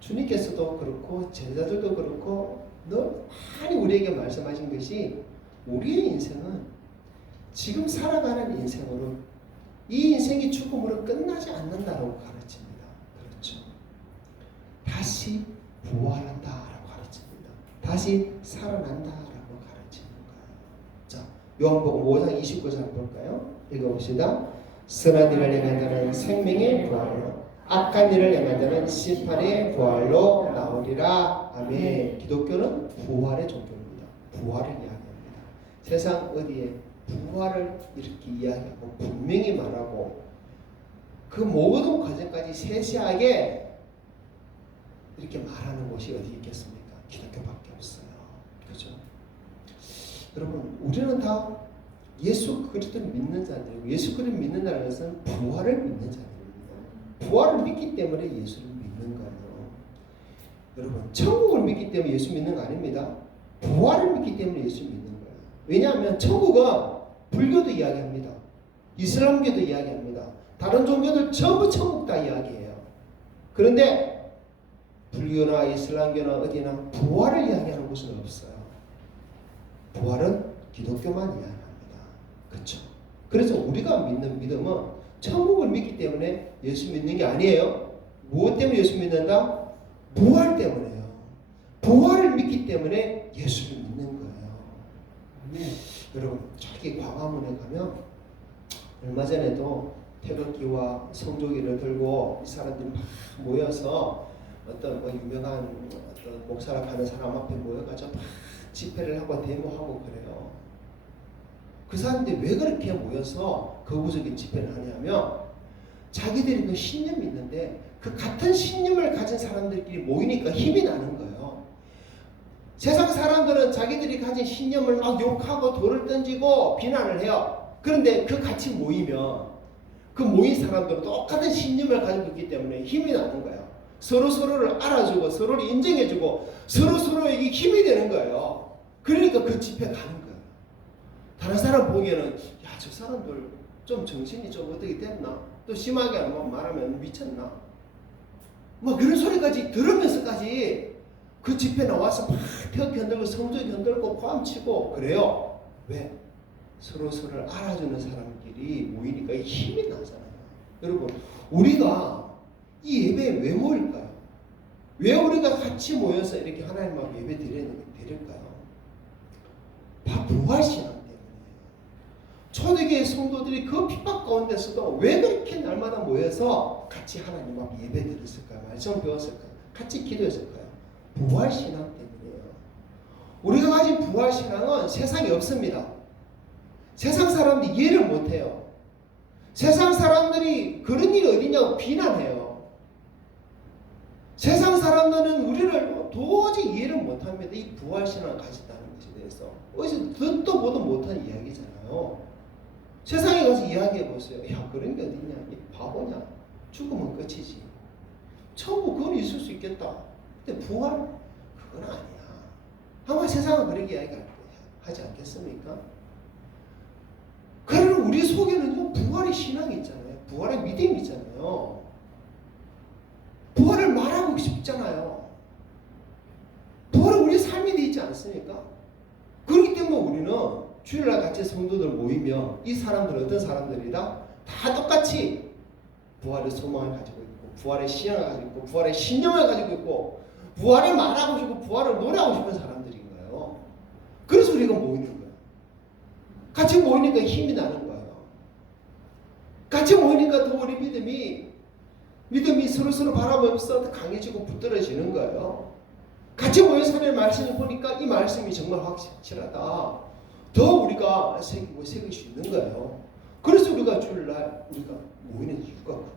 주님께서도 그렇고 제자들도 그렇고 늘 많이 우리에게 말씀하신 것이 우리의 인생은 지금 살아가는 인생으로 이 인생이 죽음으로 끝나지 않는다라고 가르칩니다. 그렇죠. 다시 부활한다라고 가르칩니다. 다시 살아난다라고 가르치는 거예요. 자, 요한복음 5장 29절 볼까요? 읽어봅시다. 선한 일을 행한 자는 생명의 부활로 악한 일을 행한 자는 심판의 부활로 나오리라. 아멘. 기독교는 부활의 종교입니다. 부활을 이야기합니다. 세상 어디에 부활을 이렇게 이야기하고 분명히 말하고 그 모든 과정까지 세세하게 이렇게 말하는 곳이 어디 있겠습니까? 기독교밖에 없어요. 그죠? 여러분, 우리는 다 예수 그리스도를 믿는 자들이고 예수 그리스도를 믿는다는 것은 부활을 믿는 자들입니다. 부활을 믿기 때문에 예수를 믿는 거예요. 여러분, 천국을 믿기 때문에 예수 믿는 거 아닙니다. 부활을 믿기 때문에 예수 믿는 거예요. 왜냐하면 천국은 불교도 이야기합니다. 이슬람교도 이야기합니다. 다른 종교들 전부 천국 다 이야기해요. 그런데 불교나 이슬람교나 어디나 부활을 이야기하는 곳은 없어요. 부활은 기독교만 이야기합니다. 그렇죠? 그래서 우리가 믿는 믿음은 천국을 믿기 때문에 예수 믿는 게 아니에요. 무엇 때문에 예수 믿는다? 부활 때문에요. 부활을 믿기 때문에 예수를 믿는 거예요. 여러분, 저기 광화문에 가면 얼마 전에도 태극기와 성조기를 들고 이 사람들이 막 모여서 어떤 유명한 어떤 목사라 하는 사람 앞에 모여가지고 막 집회를 하고 데모하고 그래요. 그 사람들이 왜 그렇게 모여서 거부적인 집회를 하냐면 자기들이 그 신념이 있는데 그 같은 신념을 가진 사람들끼리 모이니까 힘이 나는 거예요. 세상 사람들은 자기들이 가진 신념을 막 욕하고 돌을 던지고 비난을 해요. 그런데 그 같이 모이면 그 모인 사람들은 똑같은 신념을 가지고 있기 때문에 힘이 나는 거예요. 서로서로를 알아주고 서로를 인정해주고 서로서로에게 힘이 되는 거예요. 그러니까 그 집회 가는 거예요. 다른 사람 보기에는 야, 저 사람들 좀 정신이 좀 어떻게 됐나? 또 심하게 말하면 미쳤나? 뭐 그런 소리까지 들으면서까지 그 집회 나와서 막 펴 견들고 성도 견들고 꽝치고 그래요. 왜? 서로서로를 알아주는 사람끼리 모이니까 힘이 나잖아요. 여러분, 우리가 이 예배에 왜 모일까요? 왜 우리가 같이 모여서 이렇게 하나님 앞에 예배 드릴까요? 다 부활신앙 때문이에요. 초대교회 성도들이 그 핍박 가운데서도 왜 그렇게 날마다 모여서 같이 하나님 앞에 예배 드렸을까요? 말씀 배웠을까요? 같이 기도했을까요? 부활신앙 때문이에요. 우리가 가진 부활신앙은 세상에 없습니다. 세상 사람들이 이해를 못해요. 세상 사람들이 그런 일이 어디냐고 비난해요. 세상 사람들은 우리를 도저히 이해를 못합니다. 이 부활신앙을 가졌다는 것에 대해서. 어디서 듣도 보도 못한 이야기잖아요. 세상에 가서 이야기해보세요. 야, 그런 게 어디냐? 이 바보냐? 죽으면 끝이지. 천국 그건 있을 수 있겠다. 근데 부활? 그건 아니야. 아마 세상은 그렇게 이야기하지 않겠습니까? 그러나 우리 속에는요, 부활의 신앙이 있잖아요. 부활의 믿음이 있잖아요. 부활을 말하고 싶잖아요. 부활은 우리 삶이 되어 있지 않습니까? 그렇기 때문에 우리는 주일날 같이 성도들 모이면 이 사람들은 어떤 사람들이다? 다 똑같이 부활의 소망을 가지고 있고 부활의 신앙을 가지고 있고 부활의 신념을 가지고 있고 부활을 말하고 싶고 부활을 노래하고 싶은 사람들인 거예요. 그래서 우리가 모이는 거예요. 같이 모이니까 힘이 나는 거예요. 같이 모이니까 더 우리 믿음이 서로서로 바라보면서 강해지고 붙들어지는 거예요. 같이 모여서 하나님의 말씀을 보니까 이 말씀이 정말 확실하다. 더 우리가 새길 수 있는 거예요. 그래서 우리가 주일날 우리가 모이는 이유가 그거예요.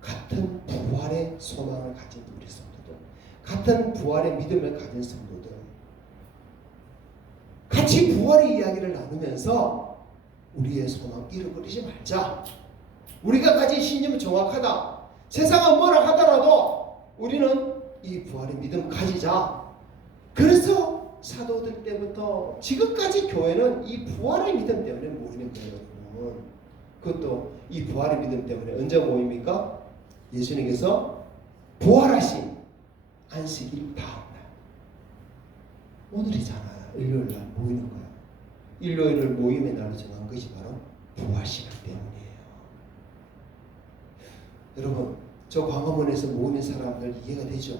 같은 부활의 소망을 가진 우리 성도들, 같은 부활의 믿음을 가진 성도들, 같이 부활의 이야기를 나누면서 우리의 소망 잃어버리지 말자. 우리가 가진 신념은 정확하다. 세상은 뭐라 하더라도 우리는 이 부활의 믿음 가지자. 그래서 사도들 때부터 지금까지 교회는 이 부활의 믿음 때문에 모이는 거예요. 여러분. 그것도 이 부활의 믿음 때문에 언제 모입니까? 예수님께서 부활하신 안식일 다음날 오늘이잖아요. 일요일날 모이는 거예요. 일요일을 모임의 날로 정한 것이 바로 부활시간 때문이에요. 여러분, 저 광화문에서 모이는 사람들 이해가 되죠?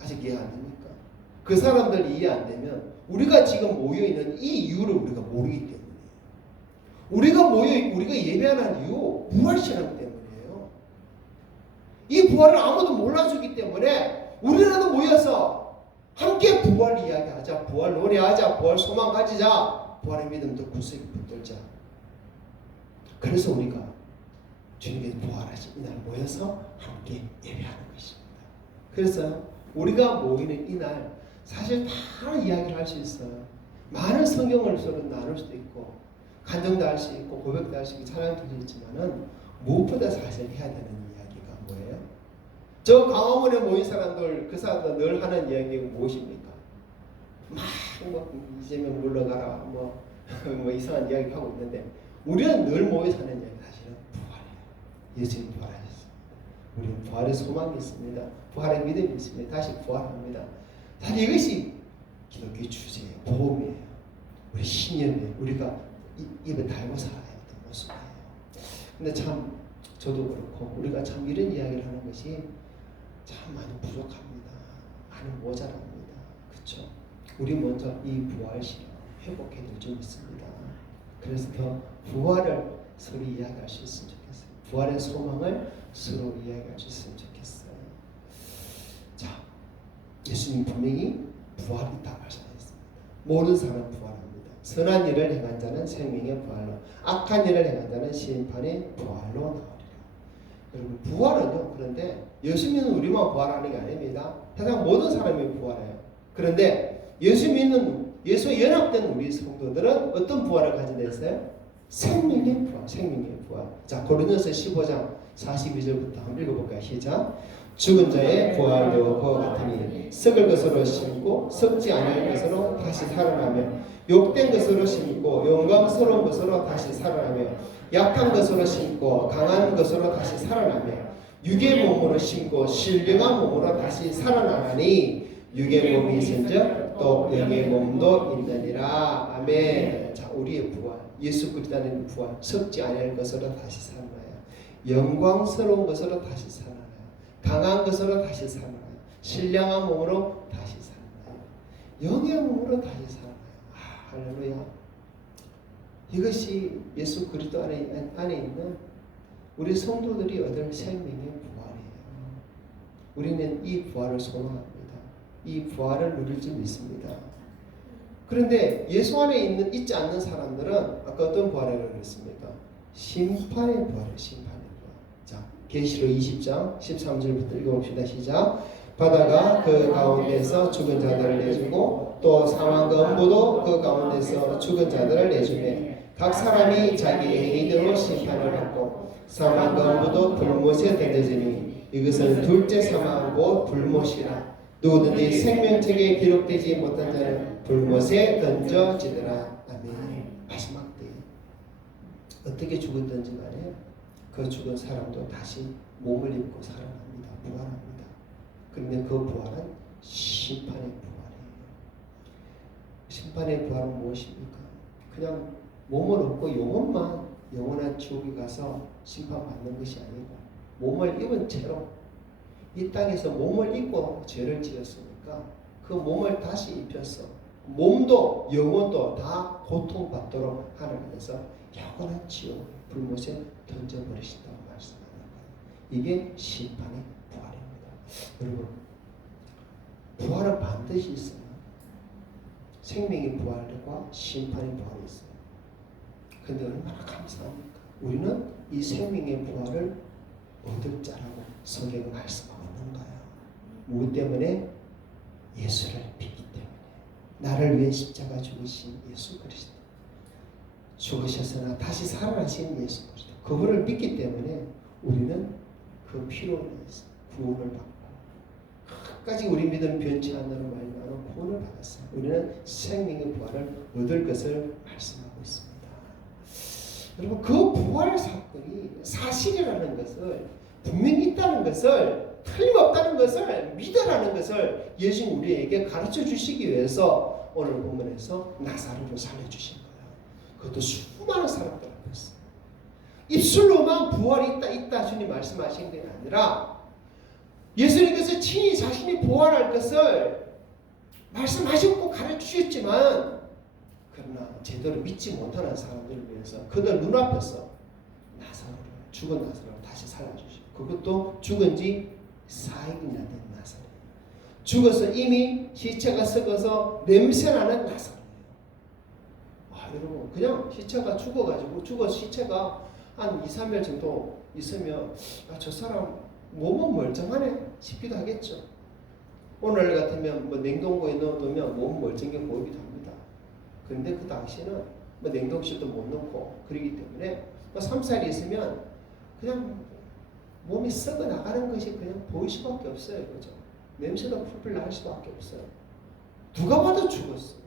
아직 이해 안 됩니까? 그 사람들 이해 안 되면 우리가 지금 모여있는 이 이유를 우리가 모르기 때문이에요. 우리가 모여있고 우리가 예배하는 이유 부활신앙 때문이에요. 이 부활을 아무도 몰라주기 때문에 우리라도 모여서 함께 부활 이야기하자, 부활 노래하자, 부활 소망 가지자, 부활의 믿음도 굳세게 붙들자. 그래서 우리가 주님의 부활하신 이날 모여서 함께 예배하는 것입니다. 그래서 우리가 모이는 이날 사실 다 이야기를 할 수 있어요. 많은 성경을 서로 나눌 수도 있고 간증도 할 수 있고 고백도 할 수 있고 찬양도 할 수 있지만은 무엇보다 사실 해야 되는 이야기가 뭐예요? 저 광화문에 모인 사람들, 그 사람들 늘 하는 이야기가 무엇입니까? 막 이재명 물러가라 뭐 이상한 이야기 하고 있는데 우리는 늘 모여 사는 이야기 사실은 부활이에요. 예수님 부활하셨습니다. 우리는 부활의 소망이 있습니다. 부활의 믿음이 있습니다. 다시 부활합니다. 사실 이것이 기독교의 주제예요. 복음이에요. 우리 신념이에요. 우리가 입에 달고 살아야 하는 모습이에요. 근데 참 저도 그렇고 우리가 참 이런 이야기를 하는 것이 참 많이 부족합니다. 많이 모자랍니다. 그렇죠? 우리 먼저 이 부활신앙 회복해야 될 점 있습니다. 그래서 더 부활을 서로 이야기할 수 있으면 좋겠어요. 부활의 소망을 서로 이야기할 수 있으면 좋겠어요. 자, 예수님 분명히 부활이 있다 말씀하셨습니다. 모든 사람 부활합니다. 선한 일을 행한 자는 생명의 부활로, 악한 일을 행한 자는 심판의 부활로 나오리라. 여러분, 부활은요, 그런데 예수 믿는 우리만 부활하는 게 아닙니다. 세상 모든 사람이 부활해요. 그런데 예수 믿는, 예수에 연합된 우리 성도들은 어떤 부활을 가진다 했어요? 생명의 부활, 생명의 부활. 자, 고린도서 15장 42절부터 한번 읽어볼까요? 시작. 죽은 자의 부활도 그와 같으니 썩을 것으로 심고 썩지 않을 것으로 다시 살아나며 욕된 것으로 심고 영광스러운 것으로 다시 살아나며 약한 것으로 심고 강한 것으로 다시 살아나며 육의 몸으로 심고 신령한 몸으로 다시 살아나니 육의 몸이 있은즉 또 영의 몸도 있느니라. 아멘. 자, 우리의 부활, 예수 그리스도 안에 부활, 썩지 않을 것으로 다시 살아나요. 영광스러운 것으로 다시 살아나요. 강한 것으로 다시 살아나요. 신령한 몸으로 다시 살아나요. 영의 몸으로 다시 살아나요. 할렐루야. 이것이 예수 그리스도 안에 있는 우리 성도들이 얻을 생명의 부활이에요. 우리는 이 부활을 소망합니다. 이 부활을 누릴 줄 믿습니다. 그런데 예수 안에 있지 않는 사람들은 아까 어떤 부활을 그랬습니까? 심판의 부활을 심판의 부활. 자, 계시록 20장 13절부터 읽어봅시다. 시작. 바다가 그 가운데서 죽은 자들을 내주고 또 사망과 음부도 그 가운데서 죽은 자들을 내주며 각 사람이 자기의 행위대로 심판을 받고 사망과 음부도 불못에 던져지니 이것은 둘째 사망 곧 불못이라. 누구든지 생명책에 기록되지 못한 자는 불못에 던져지더라. 아멘. 마지막 때에 어떻게 죽었든지 간에 그 죽은 사람도 다시 몸을 입고 살아납니다. 부활합니다. 그런데 그 부활은 심판의 부활이에요. 심판의 부활은 무엇입니까? 그냥 몸을 얻고 영원한 지옥에 가서 심판받는 것이 아니고 몸을 입은 채로 이 땅에서 몸을 입고 죄를 지었으니까 그 몸을 다시 입혀서 몸도 영혼도 다 고통받도록 하나님께서 영원한 지옥 불못에 던져버리신다고 말씀하는 거예요. 이게 심판의 부활입니다. 여러분, 부활은 반드시 있어요. 생명의 부활과 심판의 부활이 있어요. 근데 얼마나 감사합니까? 우리는 이 생명의 부활을 얻을 자라고 성경은 말씀하고 있는 거예요. 무엇 때문에? 예수를 믿기 때문에. 나를 위해 십자가 죽으신 예수 그리스도, 죽으셨으나 다시 살아나신 예수 그리스도, 그분을 믿기 때문에 우리는 그 피로 인해서 구원을 받고 끝까지 우리 믿음 변치 않는 말로 구원을 받았어요. 우리는 생명의 부활을 얻을 것을 말씀하고 있습니다. 여러분, 그 부활 사건이 사실이라는 것을, 분명히 있다는 것을, 틀림없다는 것을 믿으라는 것을 예수님 우리에게 가르쳐 주시기 위해서 오늘 본문에서 나사로를 살려주신 거예요. 그것도 수많은 사람들 앞에서. 입술로만 부활이 있다 주님 말씀하신 게 아니라 예수님께서 친히 자신이 부활할 것을 말씀하셨고 가르치셨지만, 그러나 제대로 믿지 못하는 사람들을 위해서 그들 눈앞에서 죽은 나사로를 다시 살려주시고, 그것도 죽은 지 4일이나 된 나사로예요. 죽어서 이미 시체가 썩어서 냄새나는 나사로예요. 여러분, 그냥 시체가 죽어서 시체가 한 2, 3일 정도 있으면 저 사람 몸은 멀쩡하네 싶기도 하겠죠. 오늘 같으면 냉동고에 넣어두면 몸은 멀쩡해 보이기도 합니다. 그런데 그 당시에는 냉동실도 못 넣고 그러기 때문에 3, 4일 있으면 그냥 몸이 썩어 나가는 것이 그냥 보일 수밖에 없어요. 그죠? 냄새도 풀풀 날 수밖에 없어요. 누가 봐도 죽었어요.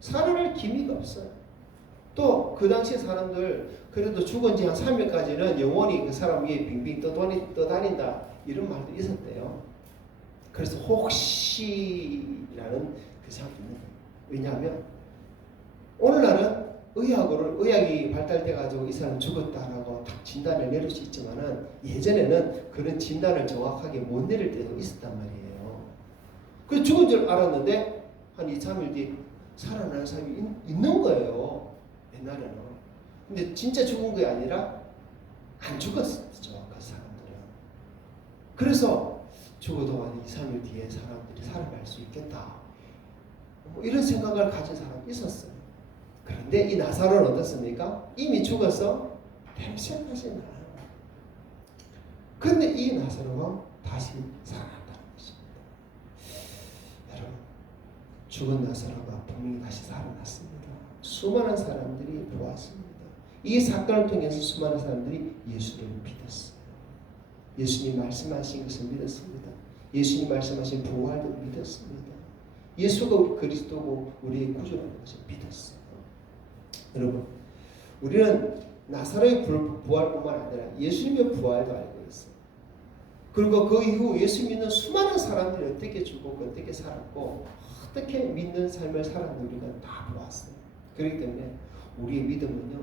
살아날 기미가 없어요. 또 그 당시 사람들 그래도 죽은 지 한 3일까지는 영원히 그 사람 위에 빙빙 떠다닌다 이런 말도 있었대요. 그래서 혹시라는 그 생각이 있는 거예요. 왜냐하면 오늘날은 의학이 발달돼 가지고 이 사람 죽었다라고 딱 진단을 내릴 수 있지만은 예전에는 그런 진단을 정확하게 못 내릴 때도 있었단 말이에요. 그래서 죽은 줄 알았는데 한 2, 3일 뒤에 살아나는 사람이 있는 거예요. 옛날에는. 근데 진짜 죽은 게 아니라 안 죽었었죠. 그 사람들은. 그래서 죽어도 한 2, 3일 뒤에 사람들이 살아날 수 있겠다. 이런 생각을 가진 사람이 있었어요. 그런데 이 나사로는 어떻습니까? 이미 죽어서 냄새까지 나요. 그런데 이 나사로가 다시 살아났다는 것입니다. 여러분, 죽은 나사로가 분명히 다시 살아났습니다. 수많은 사람들이 보았습니다. 이 사건을 통해서 수많은 사람들이 예수를 믿었어요. 예수님 말씀하신 것을 믿었습니다. 예수님 말씀하신 부활도 믿었습니다. 예수가 우리 그리스도고 우리의 구주라는 것을 믿었어요. 여러분, 우리는 나사로의 부활뿐만 아니라 예수님의 부활도 알고 있어요. 그리고 그 이후 예수 믿는 수많은 사람들이 어떻게 죽었고 어떻게 살았고 어떻게 믿는 삶을 살았는지 우리가 다 보았어요. 그렇기 때문에 우리의 믿음은요,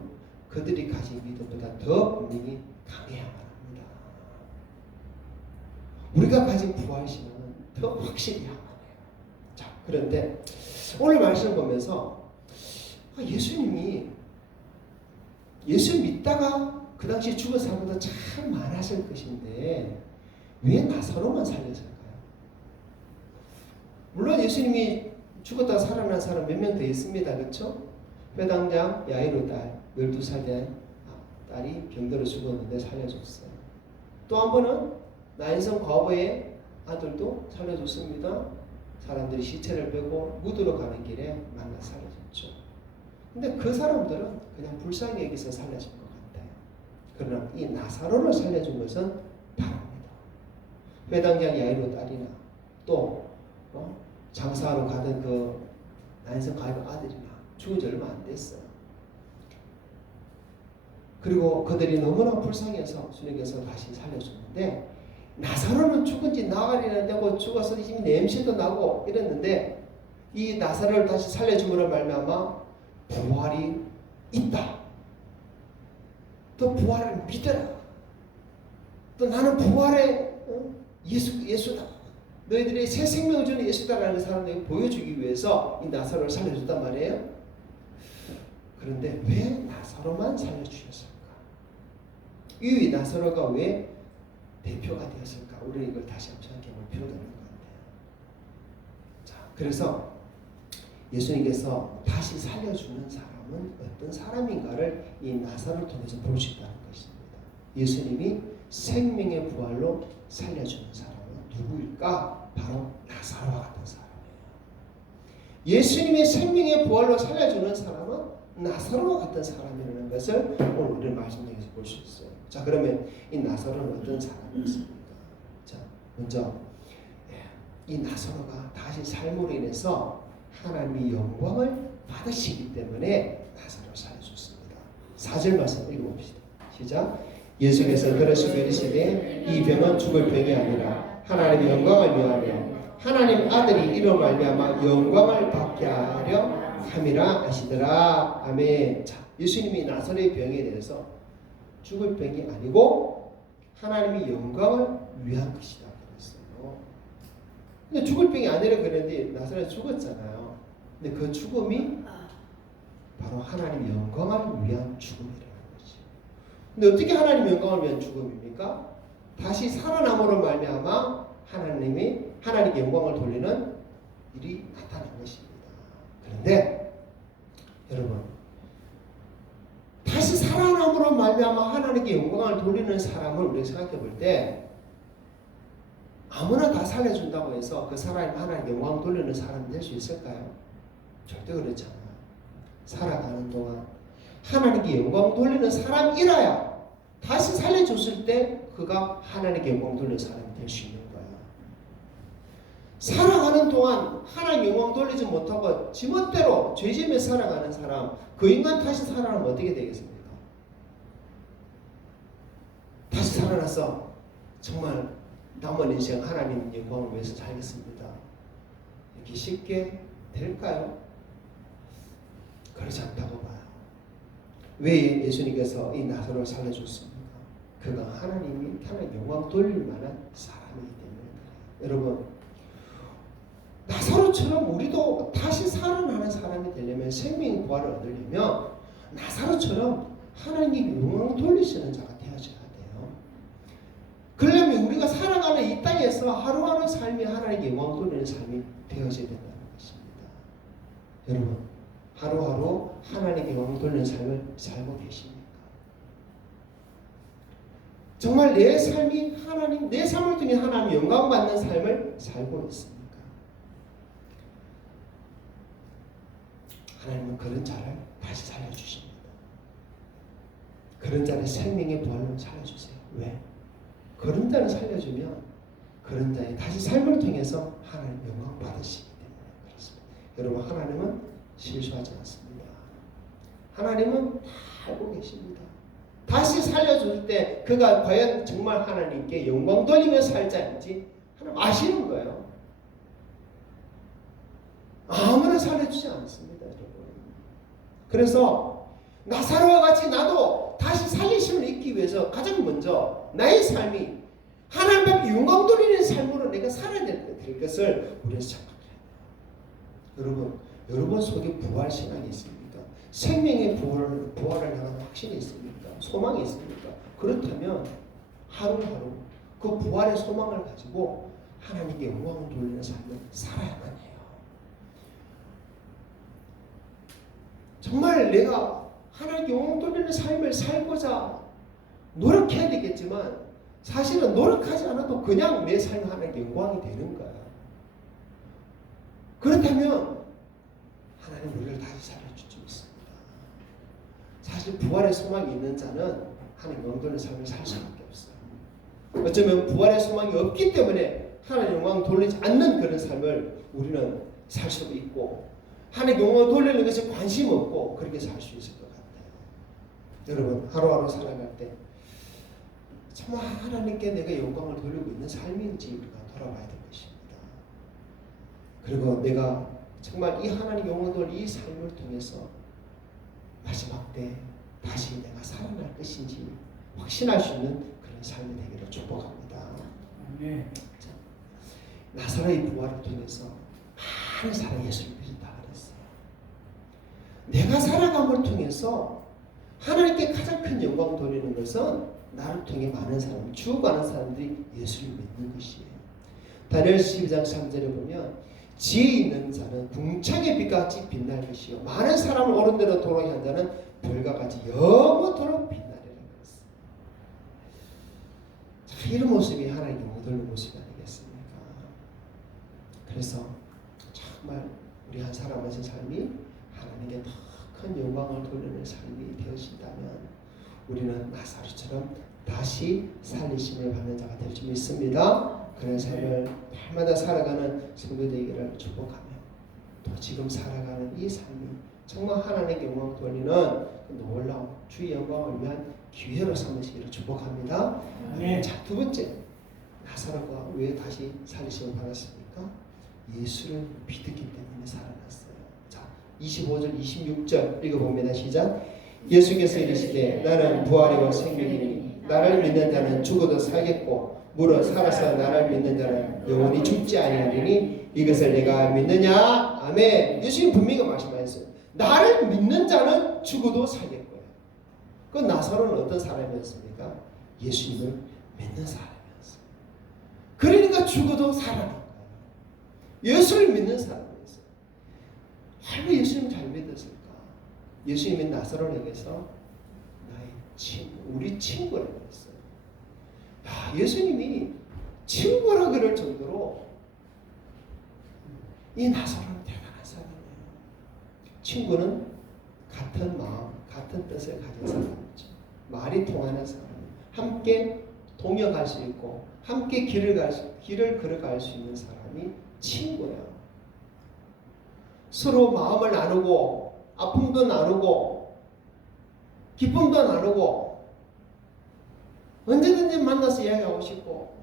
그들이 가진 믿음보다 더 분명히 강해야만 합니다. 우리가 가진 부활신앙은 더 확실히 해야만 해요. 자, 그런데 오늘 말씀을 보면서 예수님이 예수 믿다가 그 당시 죽은 사람보다 참 많았을 것인데 왜 나사로만 살렸을까요? 물론 예수님이 죽었다가 살아난 사람 몇 명 더 있습니다. 그렇죠? 회당장 야이로 딸 12살 된 딸이 병들어 죽었는데 살려줬어요. 또 한 번은 나인성 과부의 아들도 살려줬습니다. 사람들이 시체를 빼고 묻으러 가는 길에 만나 살려줬죠. 근데 그 사람들은 그냥 불쌍히 여기서 살려준 것 같아요. 그러나 이 나사로를 살려준 것은 다릅니다. 회당장 야이로 딸이나 또 장사하러 가던 그 나인성 과부 아들이나 죽은 지 얼마 안 됐어요. 그리고 그들이 너무나 불쌍해서 주님께서 다시 살려줬는데 나사로는 죽은 지 나흘이나 되고 죽어서 이미 냄새도 나고 이랬는데 이 나사로를 다시 살려줌으로 말미암아 부활이 있다. 또 부활을 믿어라. 또 나는 부활의 예수다. 너희들의 새 생명을 주는 예수다라는 사람들이 보여주기 위해서 이 나사로를 살려줬단 말이에요. 그런데 왜 나사로만 살려주셨을까? 이 나사로가 왜 대표가 되었을까? 우리는 이걸 다시 한번 생각해 볼 필요가 있는 것 같아요. 자, 그래서 예수님께서 다시 살려주는 사람은 어떤 사람인가를 이 나사로를 통해서 볼 수 있다는 것입니다. 예수님이 생명의 부활로 살려주는 사람은 누구일까? 바로 나사로와 같은 사람이에요. 예수님의 생명의 부활로 살려주는 사람은 나사로와 같은 사람이라는 것을 오늘 우리는 말씀 중에서 볼 수 있어요. 자, 그러면 이 나사로는 어떤 사람이었습니까? 자, 먼저 이 나사로가 다시 삶으로 인해서 하나님의 영광을 받으시기 때문에 나사로를 살려줬습니다. 4절 말씀 읽어봅시다. 시작. 예수께서 그러시고 이르시되 이 병은 죽을 병이 아니라 하나님의 영광을 위하며 하나님 아들이 이로 말미암아 영광을 받게 하려 함이라 하시더라. 아멘. 자, 예수님이 나사로의 병에 대해서 죽을 병이 아니고 하나님의 영광을 위한 것이다 그랬어요. 근데 죽을 병이 아니라 그랬는데 나사로가 죽었잖아요. 근데 그 죽음이 바로 하나님의 영광을 위한 죽음이라는 거지. 근데 어떻게 하나님의 영광을 위한 죽음입니까? 다시 살아남으로 말미암아 하나님께 영광을 돌리는 일이 나타난 것입니다. 그런데 여러분, 다시 살아남으로 말미암아 하나님께 영광을 돌리는 사람을 우리가 생각해 볼 때 아무나 다 살려준다고 해서 그 사람이 하나님께 영광을 돌리는 사람이 될 수 있을까요? 절대 그렇지 않아요. 살아가는 동안 하나님께 영광 돌리는 사람이라야 다시 살려줬을 때 그가 하나님께 영광 돌리는 사람이 될 수 있는 거예요. 살아가는 동안 하나님 영광 돌리지 못하고 지멋대로 죄짐에 살아가는 사람, 그 인간 다시 살아나면 어떻게 되겠습니까? 다시 살아나서 정말 남은 인생 하나님 영광을 위해서 살겠습니다. 이렇게 쉽게 될까요? 그렇지 않다고 봐요. 왜 예수님께서 이 나사로를 살려줬습니까? 그가 하나님 영광 돌릴 만한 사람이기 때문에. 여러분, 나사로처럼 우리도 다시 살아나는 사람이 되려면, 생명의 부활을 얻으려면 나사로처럼 하나님 영광을 돌리시는 자가 되어져야 돼요. 그러려면 우리가 살아가는 이 땅에서 하루하루 삶이 하나님께 영광 돌리는 삶이 되어져야 된다는 것입니다. 여러분, 하루하루 하나님께 영광 돌리는 삶을 살고 계십니까? 정말 내 삶이 내 삶을 통해 하나님 영광 받는 삶을 살고 있습니까? 하나님은 그런 자를 다시 살려주십니다. 그런 자를 생명의 부활로 살려주세요. 왜? 그런 자를 살려주면 그런 자의 다시 삶을 통해서 하나님 영광 받으시기 때문에 그렇습니다. 여러분, 하나님은 실수하지 않습니다. 하나님은 다 알고 계십니다. 다시 살려줄 때 그가 과연 정말 하나님께 영광 돌리며 살 자인지 하나님 아시는 거예요. 아무나 살려주지 않습니다, 여러분. 그래서 나사로와 같이 나도 다시 살리심을 잊기 위해서 가장 먼저 나의 삶이 하나님 앞에 영광 돌리는 삶으로 내가 살아야 될 것을 우리는 생각해야 돼요. 여러분 속에 부활 신앙이 있습니까? 생명의 부활을 향한 확신이 있습니까? 소망이 있습니까? 그렇다면 하루하루 그 부활의 소망을 가지고 하나님께 영광을 돌리는 삶을 살아야만 해요. 정말 내가 하나님께 영광 돌리는 삶을 살고자 노력해야 되겠지만 사실은 노력하지 않아도 그냥 내 삶이 하나님께 영광이 되는 거야. 그렇다면 하나님 우리를 다시 살려줄 수 있습니다. 사실 부활의 소망이 있는 자는 하나님 영광 돌리는 삶을 살 수밖에 없어요. 어쩌면 부활의 소망이 없기 때문에 하나님 영광 돌리지 않는 그런 삶을 우리는 살 수도 있고 하나님 영광을 돌리는 것에 관심 없고 그렇게 살 수 있을 것 같아요. 여러분, 하루하루 살아갈 때 정말 하나님께 내가 영광을 돌리고 있는 삶인지 우리가 돌아봐야 될 것입니다. 그리고 내가 정말 이 하나님 영광을 돌리는 이 삶을 통해서 마지막 때 다시 내가 살아날 것인지 확신할 수 있는 그런 삶이 되기를 축복합니다. 네. 나사로의 부활을 통해서 많은 사람이 예수를 믿었다 그랬어요. 내가 살아감을 통해서 하나님께 가장 큰 영광을 돌리는 것은 나를 통해 많은 사람, 죽어가는 사람들이 예수를 믿는 것이에요. 다니엘 12장 3절에 보면 지혜 있는 자는 궁창의 빛과 같이 빛날 것이요 많은 사람을 옳은 대로 돌아가게 한 자는 별과 같이 영원토록 빛나리라 그랬어요. 자, 이런 모습이 하나님 영광 돌리는 모습이 아니겠습니까? 그래서 정말 우리 한 사람의 삶이 하나님께 더 큰 영광을 돌리는 삶이 되어진다면 우리는 나사로처럼 다시 살리심을 받는 자가 될 줄 믿습니다. 그런 삶을 날마다 살아가는 성도 되기를 축복하며 또 지금 살아가는 이 삶이 정말 하나님께 영광 돌리는 놀라운 주의 영광을 위한 기회로 삼으시기를 축복합니다. 네. 자, 두 번째, 나사로가 왜 다시 살리심을 받았습니까? 예수를 믿었기 때문에 살아났어요. 자, 25절 26절 읽어봅니다. 시작. 예수께서 이르시되 나는 부활이요 생명이니 나를 믿는 자는 죽어도 살겠고 무릇 살아서 나를 믿는 자는 영원히 죽지 아니하리니 이것을 내가 믿느냐? 아멘. 예수님 분명히 말씀하셨어요. 나를 믿는 자는 죽어도 살겠고요. 그 나사로는 어떤 사람이었습니까? 예수님을 믿는 사람이었어요. 그러니까 죽어도 살아난 거예요. 예수를 믿는 사람이었어요. 왜 예수님 잘 믿었을까? 예수님이 나사로에게서 나의 친구, 우리 친구라고 했어요. 야, 예수님이 친구라 그럴 정도로 이 나사로는 대단한 사람이에요. 친구는 같은 마음, 같은 뜻을 가진 사람이죠. 말이 통하는 사람, 함께 동역할 수 있고 함께 길을 걸어갈 수 있는 사람이 친구예요. 서로 마음을 나누고 아픔도 나누고 기쁨도 나누고 언제든지 만나서 이야기하고 싶고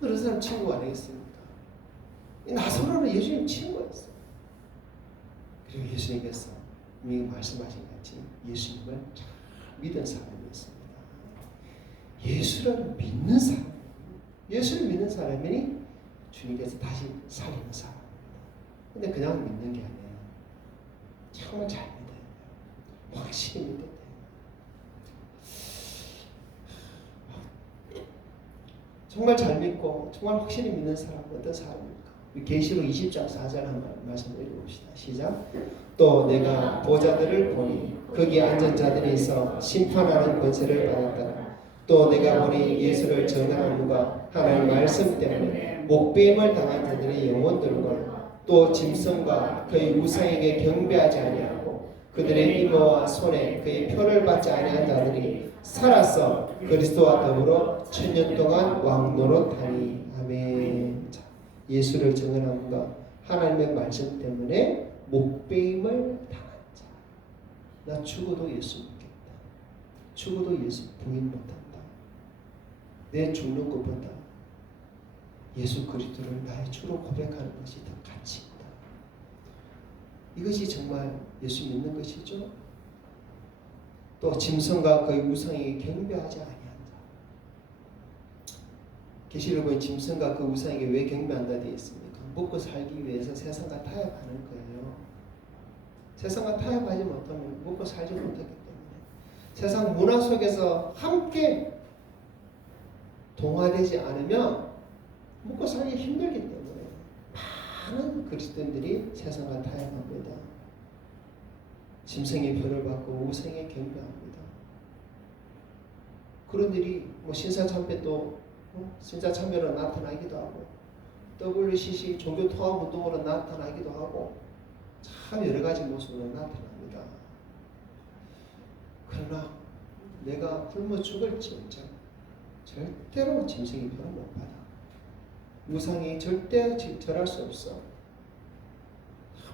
그런 사람 친구가 아니겠습니까? 나사로는 예수님 친구였어요. 그리고 예수님께서 이미 말씀하신 같이 예수님을 잘 믿은 사람이었습니다. 예수를 믿는 사람, 예수를 믿는 사람이니 주님께서 다시 살리는 사람입니다. 근데 그냥 믿는 게 아니에요. 정말 잘 믿어야 돼요. 확실히 믿어야 돼요. 정말 잘 믿고 정말 확실히 믿는 사람은 어떤 사람입니까? 계시록 20장 4절 한번 말씀 읽어봅시다. 시작. 또 내가 보좌들을 보니 거기 앉은 자들이 있어 심판하는 권세를 받았다. 또 내가 보니 예수를 전하는 누가 하나님의 말씀 때문에 목배임을 당한 자들의 영혼들과 또 짐승과 그의 우상에게 경배하지 아니하고 그들의 이마와 손에 그의 표를 받지 아니한 자들이 살아서 그리스도와 더불어 1000년 동안 왕노릇하니. 아멘. 자, 예수를 증언함과 하나님의 말씀 때문에 목배임을 당한 자. 나 죽어도 예수 믿겠다. 죽어도 예수 부인 못한다. 내 죽는 것보다 예수 그리스도를 나의 주로 고백하는 것이 더 가치 있다. 이것이 정말 예수 믿는 것이죠. 또 짐승과 그의 우상에게 경배하지 아니한다. 계시를 보니 짐승과 그 우상에게 왜 경배한다 되어 있습니까? 먹고 살기 위해서 세상과 타협하는 거예요. 세상과 타협하지 못하면 먹고 살지 못하기 때문에 세상 문화 속에서 함께 동화되지 않으면 먹고 살기 힘들기 때문에 많은 그리스도인들이 세상과 타협합니다. 짐승의 표를 받고 우상에 경배합니다. 그런 일이 신사참배도 신사참배로 나타나기도 하고 WCC 종교통합운동으로 나타나기도 하고 참 여러가지 모습으로 나타납니다. 그러나 내가 굶어 죽을지언정 절대로 짐승의 표를 못 받아. 우상이 절대 절할 수 없어.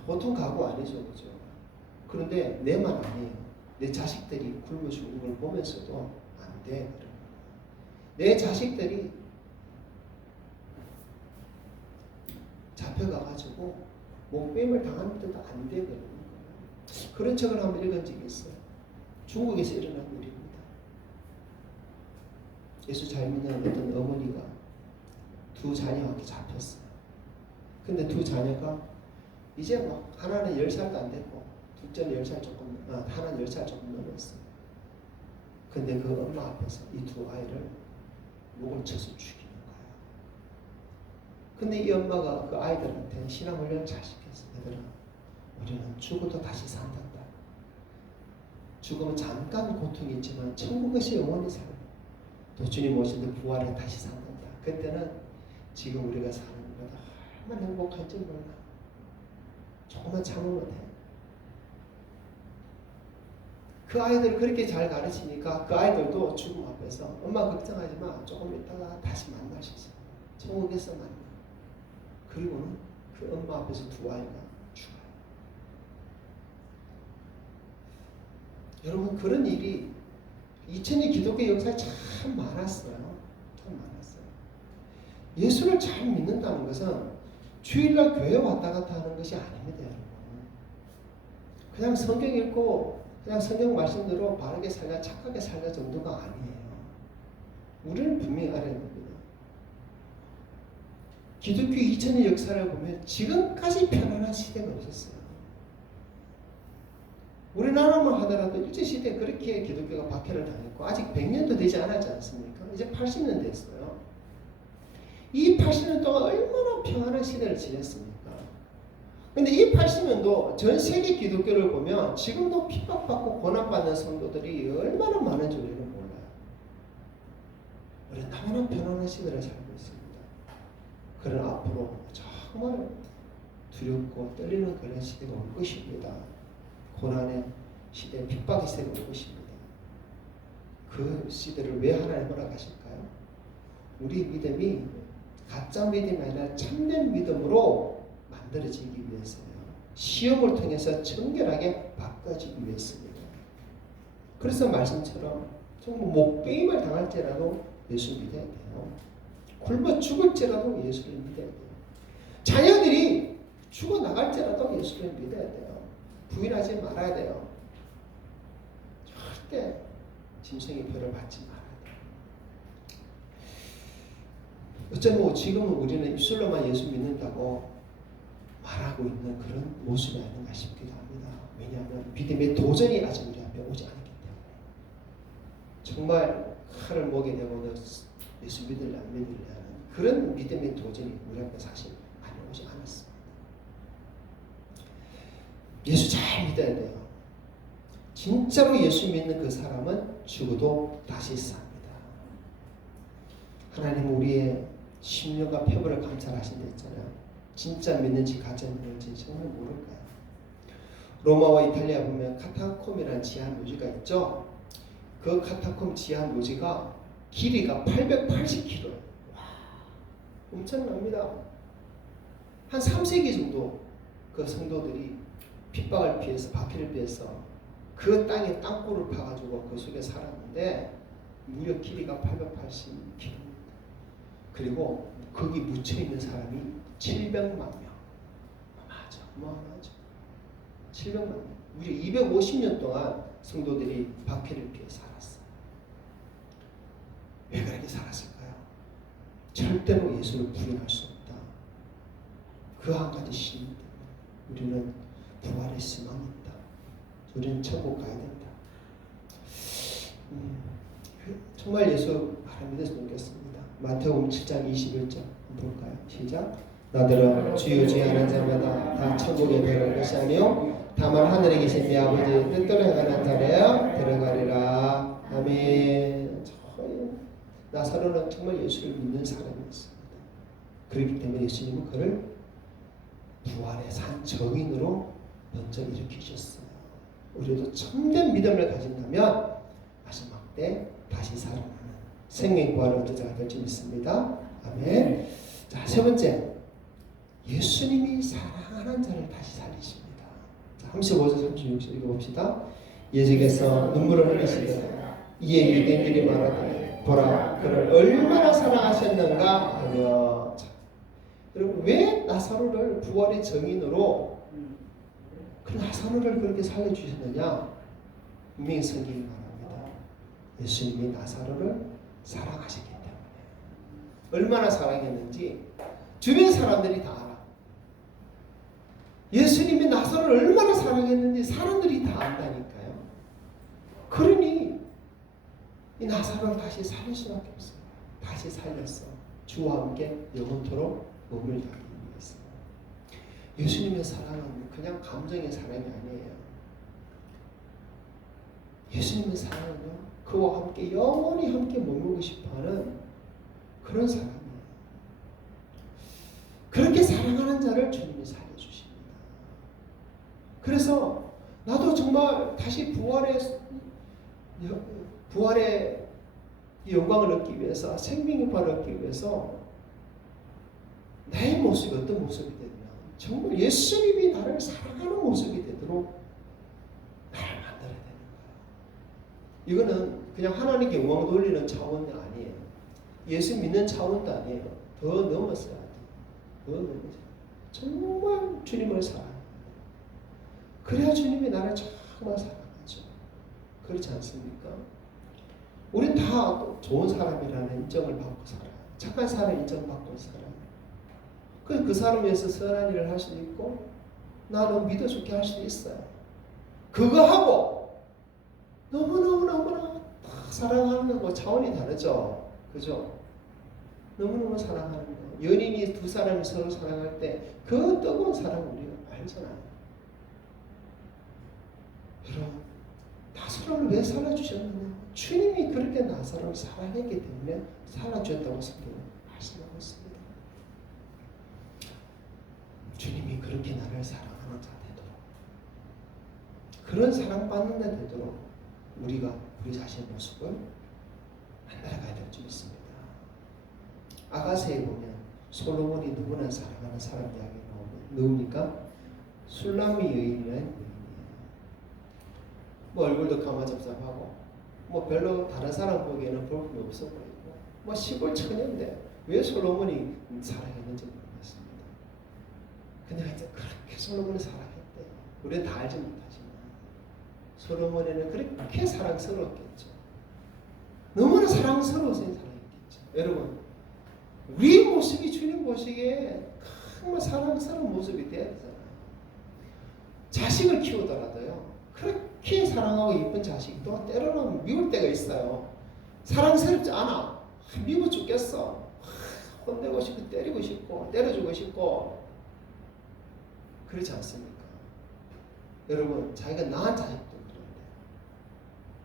보통 각오 아니죠, 그죠? 그런데 내만 아니에요. 내 자식들이 굶어 죽는 걸 보면서도 안 돼. 내 자식들이 잡혀가가지고 목배임을 당하는데도 안 돼. 그런 책을 한번 읽은 적이 있어요. 중국에서 일어난 일입니다. 예수 잘 믿는 어떤 어머니가 두 자녀한테 잡혔어요. 근데 두 자녀가 이제 막 하나는 10살도 안 됐고 둘째는 10살 조금, 하나는 10살 조금 넘었어요. 근데 그 엄마 앞에서 이 두 아이를 목을 쳐서 죽이는 거예요. 근데 이 엄마가 그 아이들한테 신앙 훈련을 잘 시켰어요. 얘들아, 우리는 죽어도 다시 산단다. 죽으면 잠깐 고통이 있지만 천국에서 영원히 살고 또 주님 오실 때 부활에 다시 산단다. 그때는 지금 우리가 사는 것보다 얼마나 행복한지 몰라. 조금만 참으면 돼. 그 아이들 그렇게 잘 가르치니까 그 아이들도 죽음 앞에서 엄마 걱정하지 마. 조금 있다가 다시 만날 수 있어. 천국에서 만나. 그리고는 그 엄마 앞에서 두 아이가 죽어요. 여러분 그런 일이 2000년 기독교 역사에 참 많았어요. 참 많았어요. 예수를 잘 믿는다는 것은 주일날 교회 왔다 갔다 하는 것이 아닙니다, 여러분. 그냥 성경 읽고 그냥 성경 말씀대로 바르게 살자, 착하게 살자 정도가 아니에요. 우리는 분명히 알아야 됩니다. 기독교 2000년 역사를 보면 지금까지 편안한 시대가 없었어요. 우리나라만 하더라도 일제시대에 그렇게 기독교가 박해를 당했고 아직 100년도 되지 않았지 않습니까? 이제 80년 됐어요. 이 80년 동안 얼마나 평안한 시대를 지냈습니까? 근데 이 80년도 전 세계 기독교를 보면 지금도 핍박받고 고난받는 성도들이 얼마나 많은지 우리는 몰라요. 우리는 너무나 편안한 시대를 살고 있습니다. 그러나 앞으로 정말 두렵고 떨리는 그런 시대가 올 것입니다. 고난의 시대, 핍박의 시대가 올 것입니다. 그 시대를 왜 하나님 허락하실까요? 우리 믿음이 가짜 믿음이 아니라 참된 믿음으로 만들어지기 위해서요. 시험을 통해서 정결하게 바꿔지기 위해서입니다. 그래서 말씀처럼 정말 목배임을 당할지라도 예수 믿어야 돼요. 굶어 죽을지라도 예수를 믿어야 돼요. 자녀들이 죽어나갈지라도 예수를 믿어야 돼요. 부인하지 말아야 돼요. 절대 짐승의 표를 받지 말아야 돼요. 어쩌면 지금은 우리는 입술로만 예수 믿는다고 말하고 있는 그런 모습이 아닌가 싶기도 합니다. 왜냐하면 믿음의 도전이 아직 우리 앞에 오지 않았기 때문에 정말 칼을 목에 대고 예수 믿을래 안 믿을래 하는 그런 믿음의 도전이 우리 앞에 사실 많이 오지 않았습니다. 예수 잘 믿어야 돼요. 진짜로 예수 믿는 그 사람은 죽어도 다시 삽니다. 하나님은 우리의 심령과 표부를 감찰하신다 했잖아요. 진짜 믿는지 가짜 믿는지 정말 모를까요? 로마와 이탈리아 보면 카타콤이라는 지하 묘지가 있죠. 그 카타콤 지하 묘지가 길이가 880km예요. 와, 엄청납니다. 한 3세기 정도 그 성도들이 핍박을 피해서 박해를 피해서 그 땅에 땅굴을 파가지고 그 속에 살았는데 무려 길이가 880km. 그리고 거기 묻혀있는 사람이 700만 명. 맞아, 어마어마하죠. 700만 명. 무려 250년 동안 성도들이 박해를 피해 살았어요. 왜 그렇게 살았을까요? 절대로 예수를 부인할 수 없다. 그 한 가지 신임 때문에 우리는 부활의 희망이 있다. 우리는 천국 가야 된다. 정말 예수 바람 믿어서 믿겠습니다. 마태복음 7장 21절 볼까요? 시작. 나더러 주여 주여 하는 자마다 다 천국에 들어갈 것이 아니요 다만 하늘에 계신 내 아버지의 뜻대로 행하는 자라야 들어가리라. 아멘. 나사로는 정말 예수를 믿는 사람이었습니다. 그렇기 때문에 예수님은 그를 부활의 산 정인으로 먼저 일으키셨어요. 우리도 참된 믿음을 가진다면 마지막 때 다시 살아나는 생명 부활을 얻을 자가 될 줄 믿습니다. 아멘. 자, 세 번째, 예수님이 사랑하는 자를 다시 살리십니다. 자, 35절 36절 읽어봅시다. 예수께서 눈물을 흘리시더라. 이에 유대인들이 말하되 보라 그를 얼마나 사랑하셨는가 하며. 자, 여러분 왜 나사로를 부활의 정인으로 그 나사로를 그렇게 살려주셨느냐? 분명히 성경이 말합니다. 예수님이 나사로를 사랑하시기 때문에. 얼마나 사랑했는지 주변 사람들이 다 알아. 예수님이 나사로를 얼마나 사랑했는지 사람들이 다 안다니까요. 그러니 이 나사로를 다시 살릴 수밖에 없어요. 다시 살렸어. 주와 함께 영원토록 몸을 가기 위해서. 예수님의 사랑은 그냥 감정의 사랑이 아니에요. 예수님의 사랑은요, 그와 함께 영원히 함께 머물고 싶어하는 그런 사랑이에요. 그렇게 사랑하는 자를 주님이 살려주십니다. 그래서 나도 정말 다시 부활의 영광을 얻기 위해서, 생명의 부활을 얻기 위해서 나의 모습이 어떤 모습이 되느냐, 정말 예수님이 나를 사랑하는 모습이 되도록 나를 만들어야 되는 거예요. 이거는 그냥 하나님께 영광 돌리는 차원이 아니에요. 예수 믿는 차원도 아니에요. 더 넘었어야 돼요. 더 넘었어요. 정말 주님을 사랑해요. 그래야 주님이 나를 정말 사랑하죠. 그렇지 않습니까? 우린 다 좋은 사람이라는 인정을 받고 살아요. 착한 사람 인정받고 살아요. 그 사람에 의해서 선한 일을 할 수도 있고 나는 믿어주게 할 수도 있어요. 그거 하고 너무너무너무나 사랑하는 거 차원이 다르죠. 그죠? 너무너무 사랑하는 거. 연인이 두 사람이 서로 사랑할 때 그 뜨거운 사랑 우리가 알잖아요. 여러분, 나사로를 왜 살려주셨느냐? 주님이 그렇게 나사로를 사랑했기 때문에 살려주셨다고 성경은 말씀하고 있습니다. 주님이 그렇게 나를 사랑하는 자 되도록, 그런 사랑받는 자 되도록 우리가 우리 자신의 모습을 만들어가야 될 줄 믿습니다. 아가새에 보면 솔로몬이 누구나 사랑하는 사람 이야기 누굽니까? 술람미 여인이라는 여인이에요. 뭐 얼굴도 가마잡잡하고 뭐 별로 다른 사람 보기에는 볼품이 없어 보이고 뭐 시골 처녀인데 왜 솔로몬이 사랑했는지 모르겠습니다. 근데 이제 그렇게 솔로몬을 사랑했대요. 우리는 다 알지 못하지만 솔로몬에는 그렇게 사랑스러웠겠죠. 너무나 사랑스러워서 사랑했겠죠. 여러분, 우리 모습이 주님 보시기에 정말 사랑스러운 모습이 돼야 되잖아요. 자식을 키우더라도요, 그렇게 사랑하고 예쁜 자식도 때로는 미울 때가 있어요. 사랑스럽지 않아. 미워 죽겠어. 혼내고 싶고 때리고 싶고 때려주고 싶고 그렇지 않습니까? 여러분, 자기가 낳은 자식도 그런데,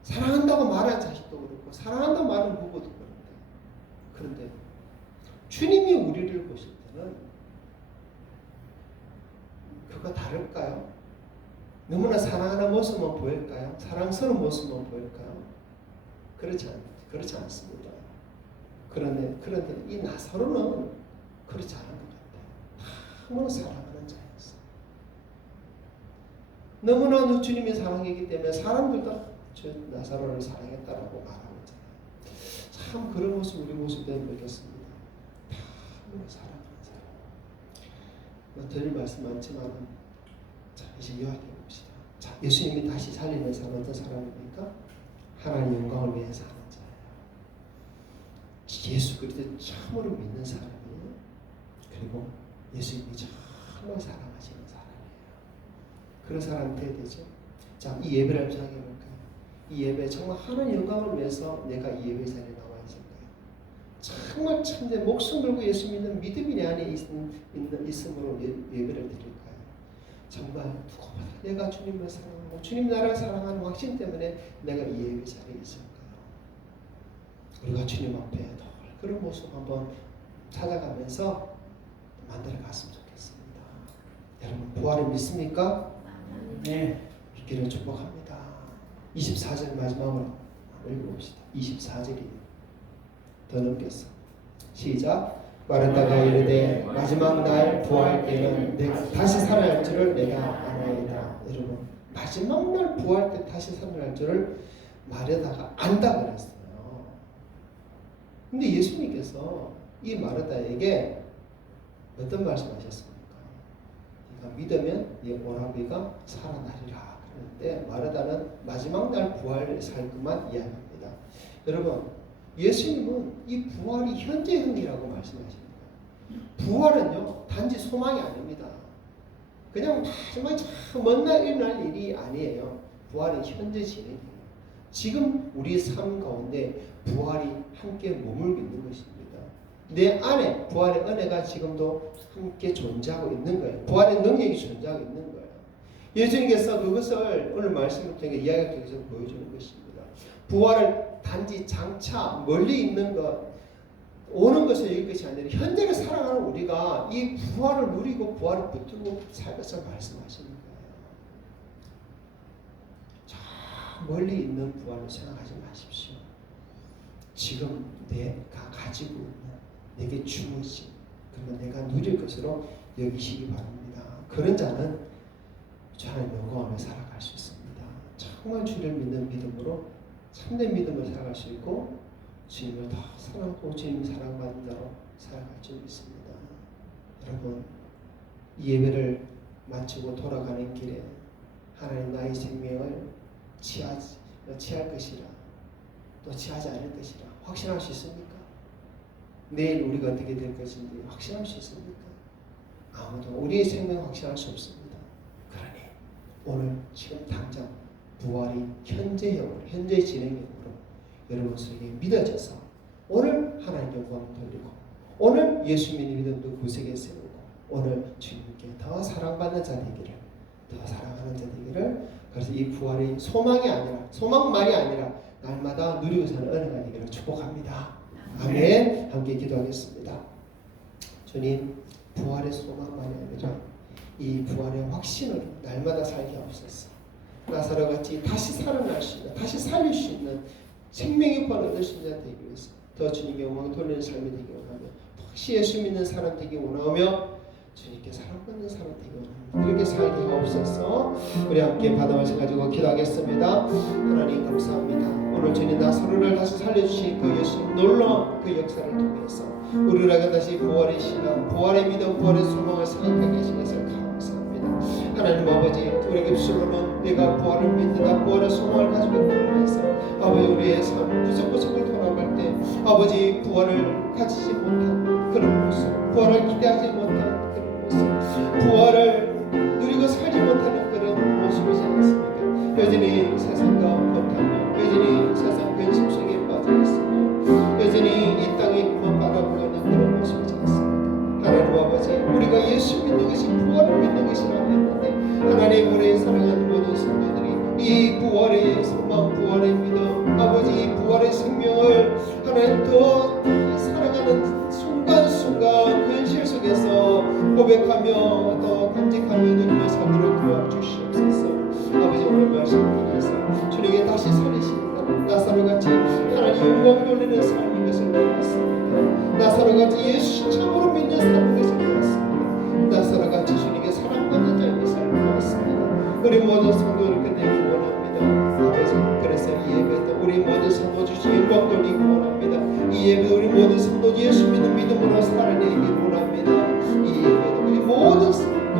사랑한다고 말하는 자식도 그렇고 사랑한다고 말하는 부부도 그런데 주님이 우리를 보실 때는 그거 다를까요? 너무나 사랑하는 모습만 보일까요? 사랑스러운 모습만 보일까요? 그렇지 않습니다. 그런데 이 나사로는 그렇지 않은 것 같아요. 너무나 사랑하는 자였어. 너무나 주님의 사랑이기 때문에 사람들도 저 나사로를 사랑했다라고 말하고 있잖아요. 참 그런 모습 우리 모습에 보겠습니다. 너무나 사랑하는 사람. 드릴 말씀 많지만 자 이제 요약해 봅시다. 자 예수님이 다시 살리는 사람 어떤 사람입니까? 하나님 영광을 위해서 하는 자예요. 예수 그리스도 참으로 믿는 사람이에요. 그리고 예수님이 정말 사랑하시는 사람이에요. 그런 사람 돼야 되죠. 자, 이 예배를 생각해 볼까요? 이 예배 정말 하나님 영광을 위해서 내가 이 예배 자리에 나와 있을까요? 정말 참내 목숨 걸고 예수 믿는 믿음이 내 안에 있음으로 예배를 드릴까요? 정말 누구보다 내가 주님을 사랑하고 주님 나라를 사랑하는 확신 때문에 내가 이 예배 자리에 있을까요? 우리가 주님 앞에 더 그런 모습 한번 찾아가면서 만들어 갔으면 좋겠습니다. 여러분 부활을 믿습니까? 네. 믿기를 축복합니다. 24절 마지막으로 읽어봅시다. 24절이 더 넘겼어. 시작. 말하다가 이르되 마지막 날 부활 때는 내가 다시 살아날 줄을 내가 아나이다. 여러분 마지막 날 부활 때 다시 살아날 줄을 말하다가 안다 그랬어요. 근데 예수님께서 이 마르다에게 어떤 말씀하셨습니까? 네가 믿으면 네 오라비가 살아나리라. 그런데 마르다는 마지막 날 부활을 살 것만 이야기합니다. 여러분 예수님은 이 부활이 현재형이라고 말씀하시는 거예요. 부활은요 단지 소망이 아닙니다. 그냥 마지막 먼 날 일어날 일이 아니에요. 부활은 현재 진행이에요. 지금 우리 삶 가운데 부활이 함께 머물고 있는 것입니다. 내 안에 부활의 은혜가 지금도 함께 존재하고 있는 거예요. 부활의 능력이 존재하고 있는 거예요. 예수님께서 그것을 오늘 말씀을 통해 이야기를 통해서 보여주는 것입니다. 부활을 단지 장차 멀리 있는 것, 오는 것을 여길 것이 아니라 현재를 살아가는 우리가 이 부활을 누리고 부활을 붙들고 살 것을 말씀하시는 거예요. 저 멀리 있는 부활을 생각하지 마십시오. 지금 내가 가지고 있는 내게 주어진 그러면 내가 누릴 것으로 여기시기 바랍니다. 그런 자는 하나님 영광하며 살아갈 수 있습니다. 정말 주를 믿는 믿음으로 참된 믿음을 살아갈 수 있고 주님을 더 사랑하고 주님 사랑받는 자로 살아갈 수 있습니다. 여러분 이 예배를 마치고 돌아가는 길에 하나님 나의 생명을 취할 것이라 또 취하지 않을 것이라 확신할 수 있습니까? 내일 우리가 어떻게 될 것인지 확신할 수 있습니까? 아무도 우리의 생명 확신할 수 없습니다. 그러니 오늘 지금 당장 부활이 현재형으로 현재 진행형으로 여러분에게 믿어져서 오늘 하나님 영광을 돌리고 오늘 예수 믿는 믿음도 구세에 세우고 오늘 주님께 더 사랑받는 자 되기를 더 사랑하는 자 되기를 그래서 이 부활이 소망이 아니라 소망만이 아니라 날마다 누리고 사는 은혜가 되기를 축복합니다. 아멘. 함께 기도하겠습니다. 주님 부활의 소망만이 아니라 이 부활의 확신으로 날마다 살게 하옵소서. 나사로같이 다시 살아날 수 있는 다시 살릴 수 있는 생명의 부활을 얻을 수 있는 자 되기 위해서 더 주님께 영광을 돌리는 삶이 되기 원하며 혹시 예수 믿는 사람 되기 원하며 주님께 사랑받는 사람 되기 원합니다. 그렇게 살게 하옵소서. 우리 함께 바다마시 가지고 기도하겠습니다. 하나님 감사합니다. 오늘 주님 나사로를 다시 살려주신 그 예수님 놀라운 그 역사를 통해서 우리에게 다시 부활의 신앙, 부활의 믿음, 부활의 소망을 생각하게 하신 것을 감사합니다. 하나님 아버지 우리에게 입술로는 내가 부활을 믿는다 부활의 소망을 가지고 있는 것에서 아버지 우리의 삶 구석구석을 돌아갈 때 아버지 부활을 가지지 못한 그런 모습 부활을 기대하지 못한 그런 모습 부활을 누리고 살지 못하는 그런 모습이지 않습니까? 여전히 세상과 못하며 여전히 세상 근심 속에 빠져 있으며 여전히 이 땅에 그만 바라보고 있는 그런 모습이지 않습니까? 하나님 아버지 우리가 예수 믿는 것이 부활을 믿는 것이라고 했는데 하나님 우리의 사랑하는 모든 성도들이 이 부활의 소망 부활의 믿음 아버지 이 부활의 생명을 하나님 더 살아가는 순간순간 현실 속에서 고백하며 또 간직하며 누리며 살도록 도와주시옵소서. 아버지 오늘 말씀 통해서 주님께 다시 살리십니다. 나사로같이 영광 돌리는 삶인 것을 보았습니다. 나사로같이 예수 참으로 믿는 삶인 것을 보았습니다. 나사로같이 주님께 사랑받는 자인 것을 보았습니다. 우리 모든 성도들 되기 원합니다. 아버지, 그래서 이 예배도 우리 모든 성도주시 영광 돌리기 원합니다. 이 예배도 우리 모든 성도 예수 믿는 믿음으로 살아내기 원합니다. 이 예배도 우리 모든 성도,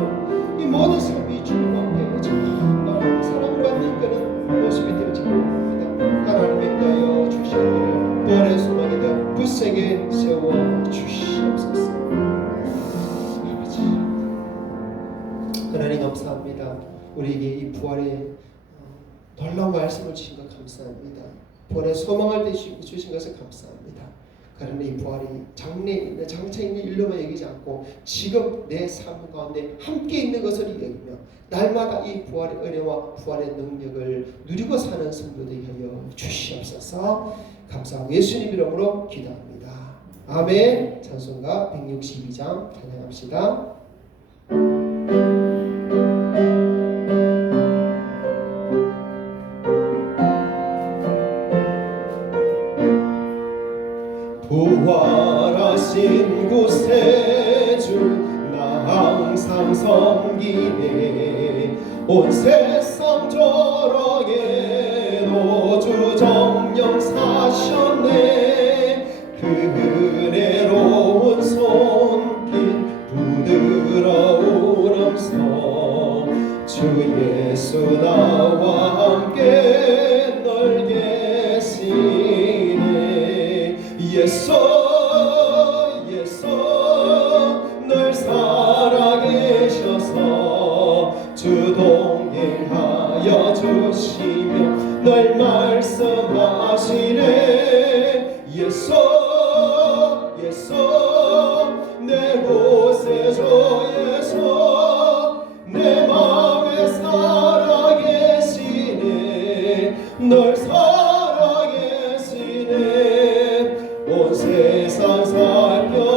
이 모든 삶이 주님 앞에 정말 사랑을 받는 그런 모습이 되어지기 원합니다. 하나님 인도하여 주시옵기를 부활의 소망이 되어 굳세게 세워 주시옵소서. 아버지, 하나님 감사합니다. 우리에게 이 부활의 놀라운 말씀을 주신 것 감사합니다. 부활의 소망을 주신 것을 감사합니다. 그러나 이 부활이 장래에 있는 장차에 있는 일로만 여기지 않고 지금 내 삶 가운데 함께 있는 것을 여기며 날마다 이 부활의 은혜와 부활의 능력을 누리고 사는 성도들이 하여 주시옵소서. 감사하고 예수님 이름으로 기도합니다. 아멘. 찬송가 162장 찬양합시다. 부활하신 구세주 나 항상 섬기네. 온 세상 조랑에도 주 정령 사셨네. 그 은혜로운 손길 부드러운 음성 주 예수 나와 함께 널 계시네. 예수 예수 널 살아계셔서 주 동행하여 주시며 널 말씀하시네. 예수 예수 내 구세주 예수 내 맘에 살아계시네. 널 온 세상 살펴보니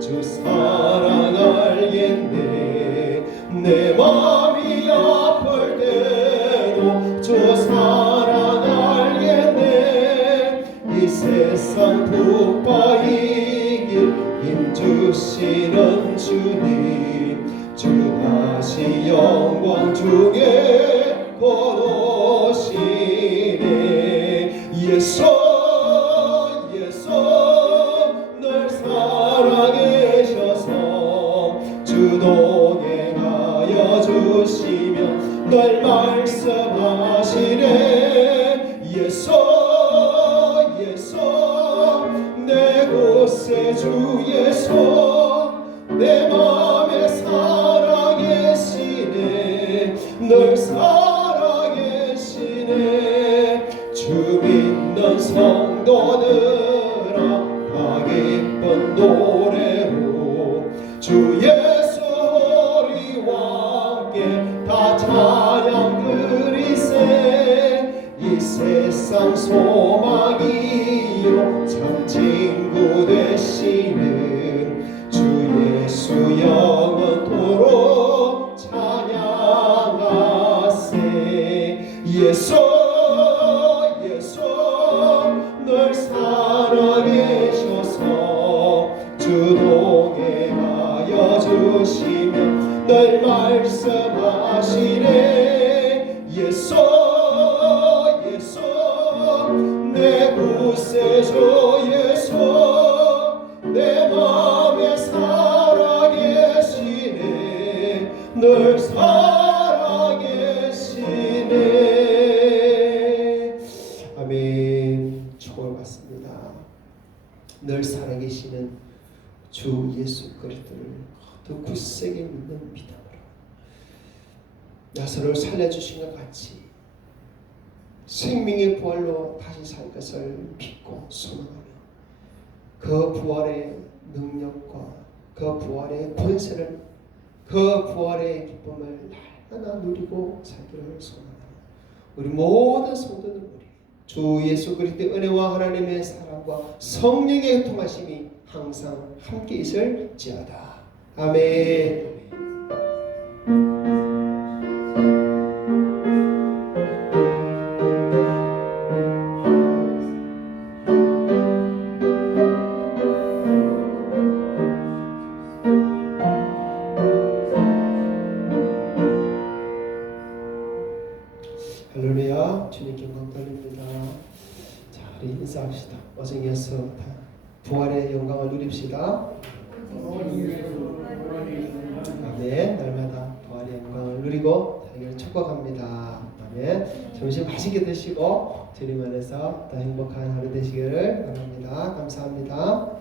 주 사랑 알겠네. 내 맘이 아플 때도 주 사랑 알겠네. 이 세상 북바이길 힘주시는 주님 주 다시 영광 중에 거두시네. 예수 동행하여 주시며 널 말씀하시네. 예수 예수 내 구세주 예수 내 맘에 살아계시네. 널 살아계시네. 주 믿는 성도들아 다 기쁜 노래로 주 예수 다 찬양 드리세. 이 세상 소망이요 참 친구 되시는 주 예수 영원토록 찬양하세. 예수 예수 널 살아계셔서 주 동행하여 주시며 널 말씀하시네. 예수 예수 내 구세주 예수 내 맘에 살아계시네. 널 살아계시네. 아멘. 축복을 받습니다. 늘 살아계시는 주 예수 그리스도를 더 굳세게 믿는 믿음으로 나사로를 살려주신 것 같이 생명의 부활로 다시 살 것을 믿고 소망하며 그 부활의 능력과 그 부활의 권세를 그 부활의 기쁨을 날마다 누리고 살기를 소망하며 우리 모든 성도들 주 예수 그리스도의 은혜와 하나님의 사랑과 성령의 통하심이 항상 함께 있을지어다. 아멘. 인사합시다. 오직 예수 부활의 영광을 누립시다. 아멘. 날마다 부활의 영광을 누리고 자기를 축복합니다. 아멘. 점심 맛있게 드시고 주님 안에서 더 행복한 하루 되시기를 바랍니다. 감사합니다.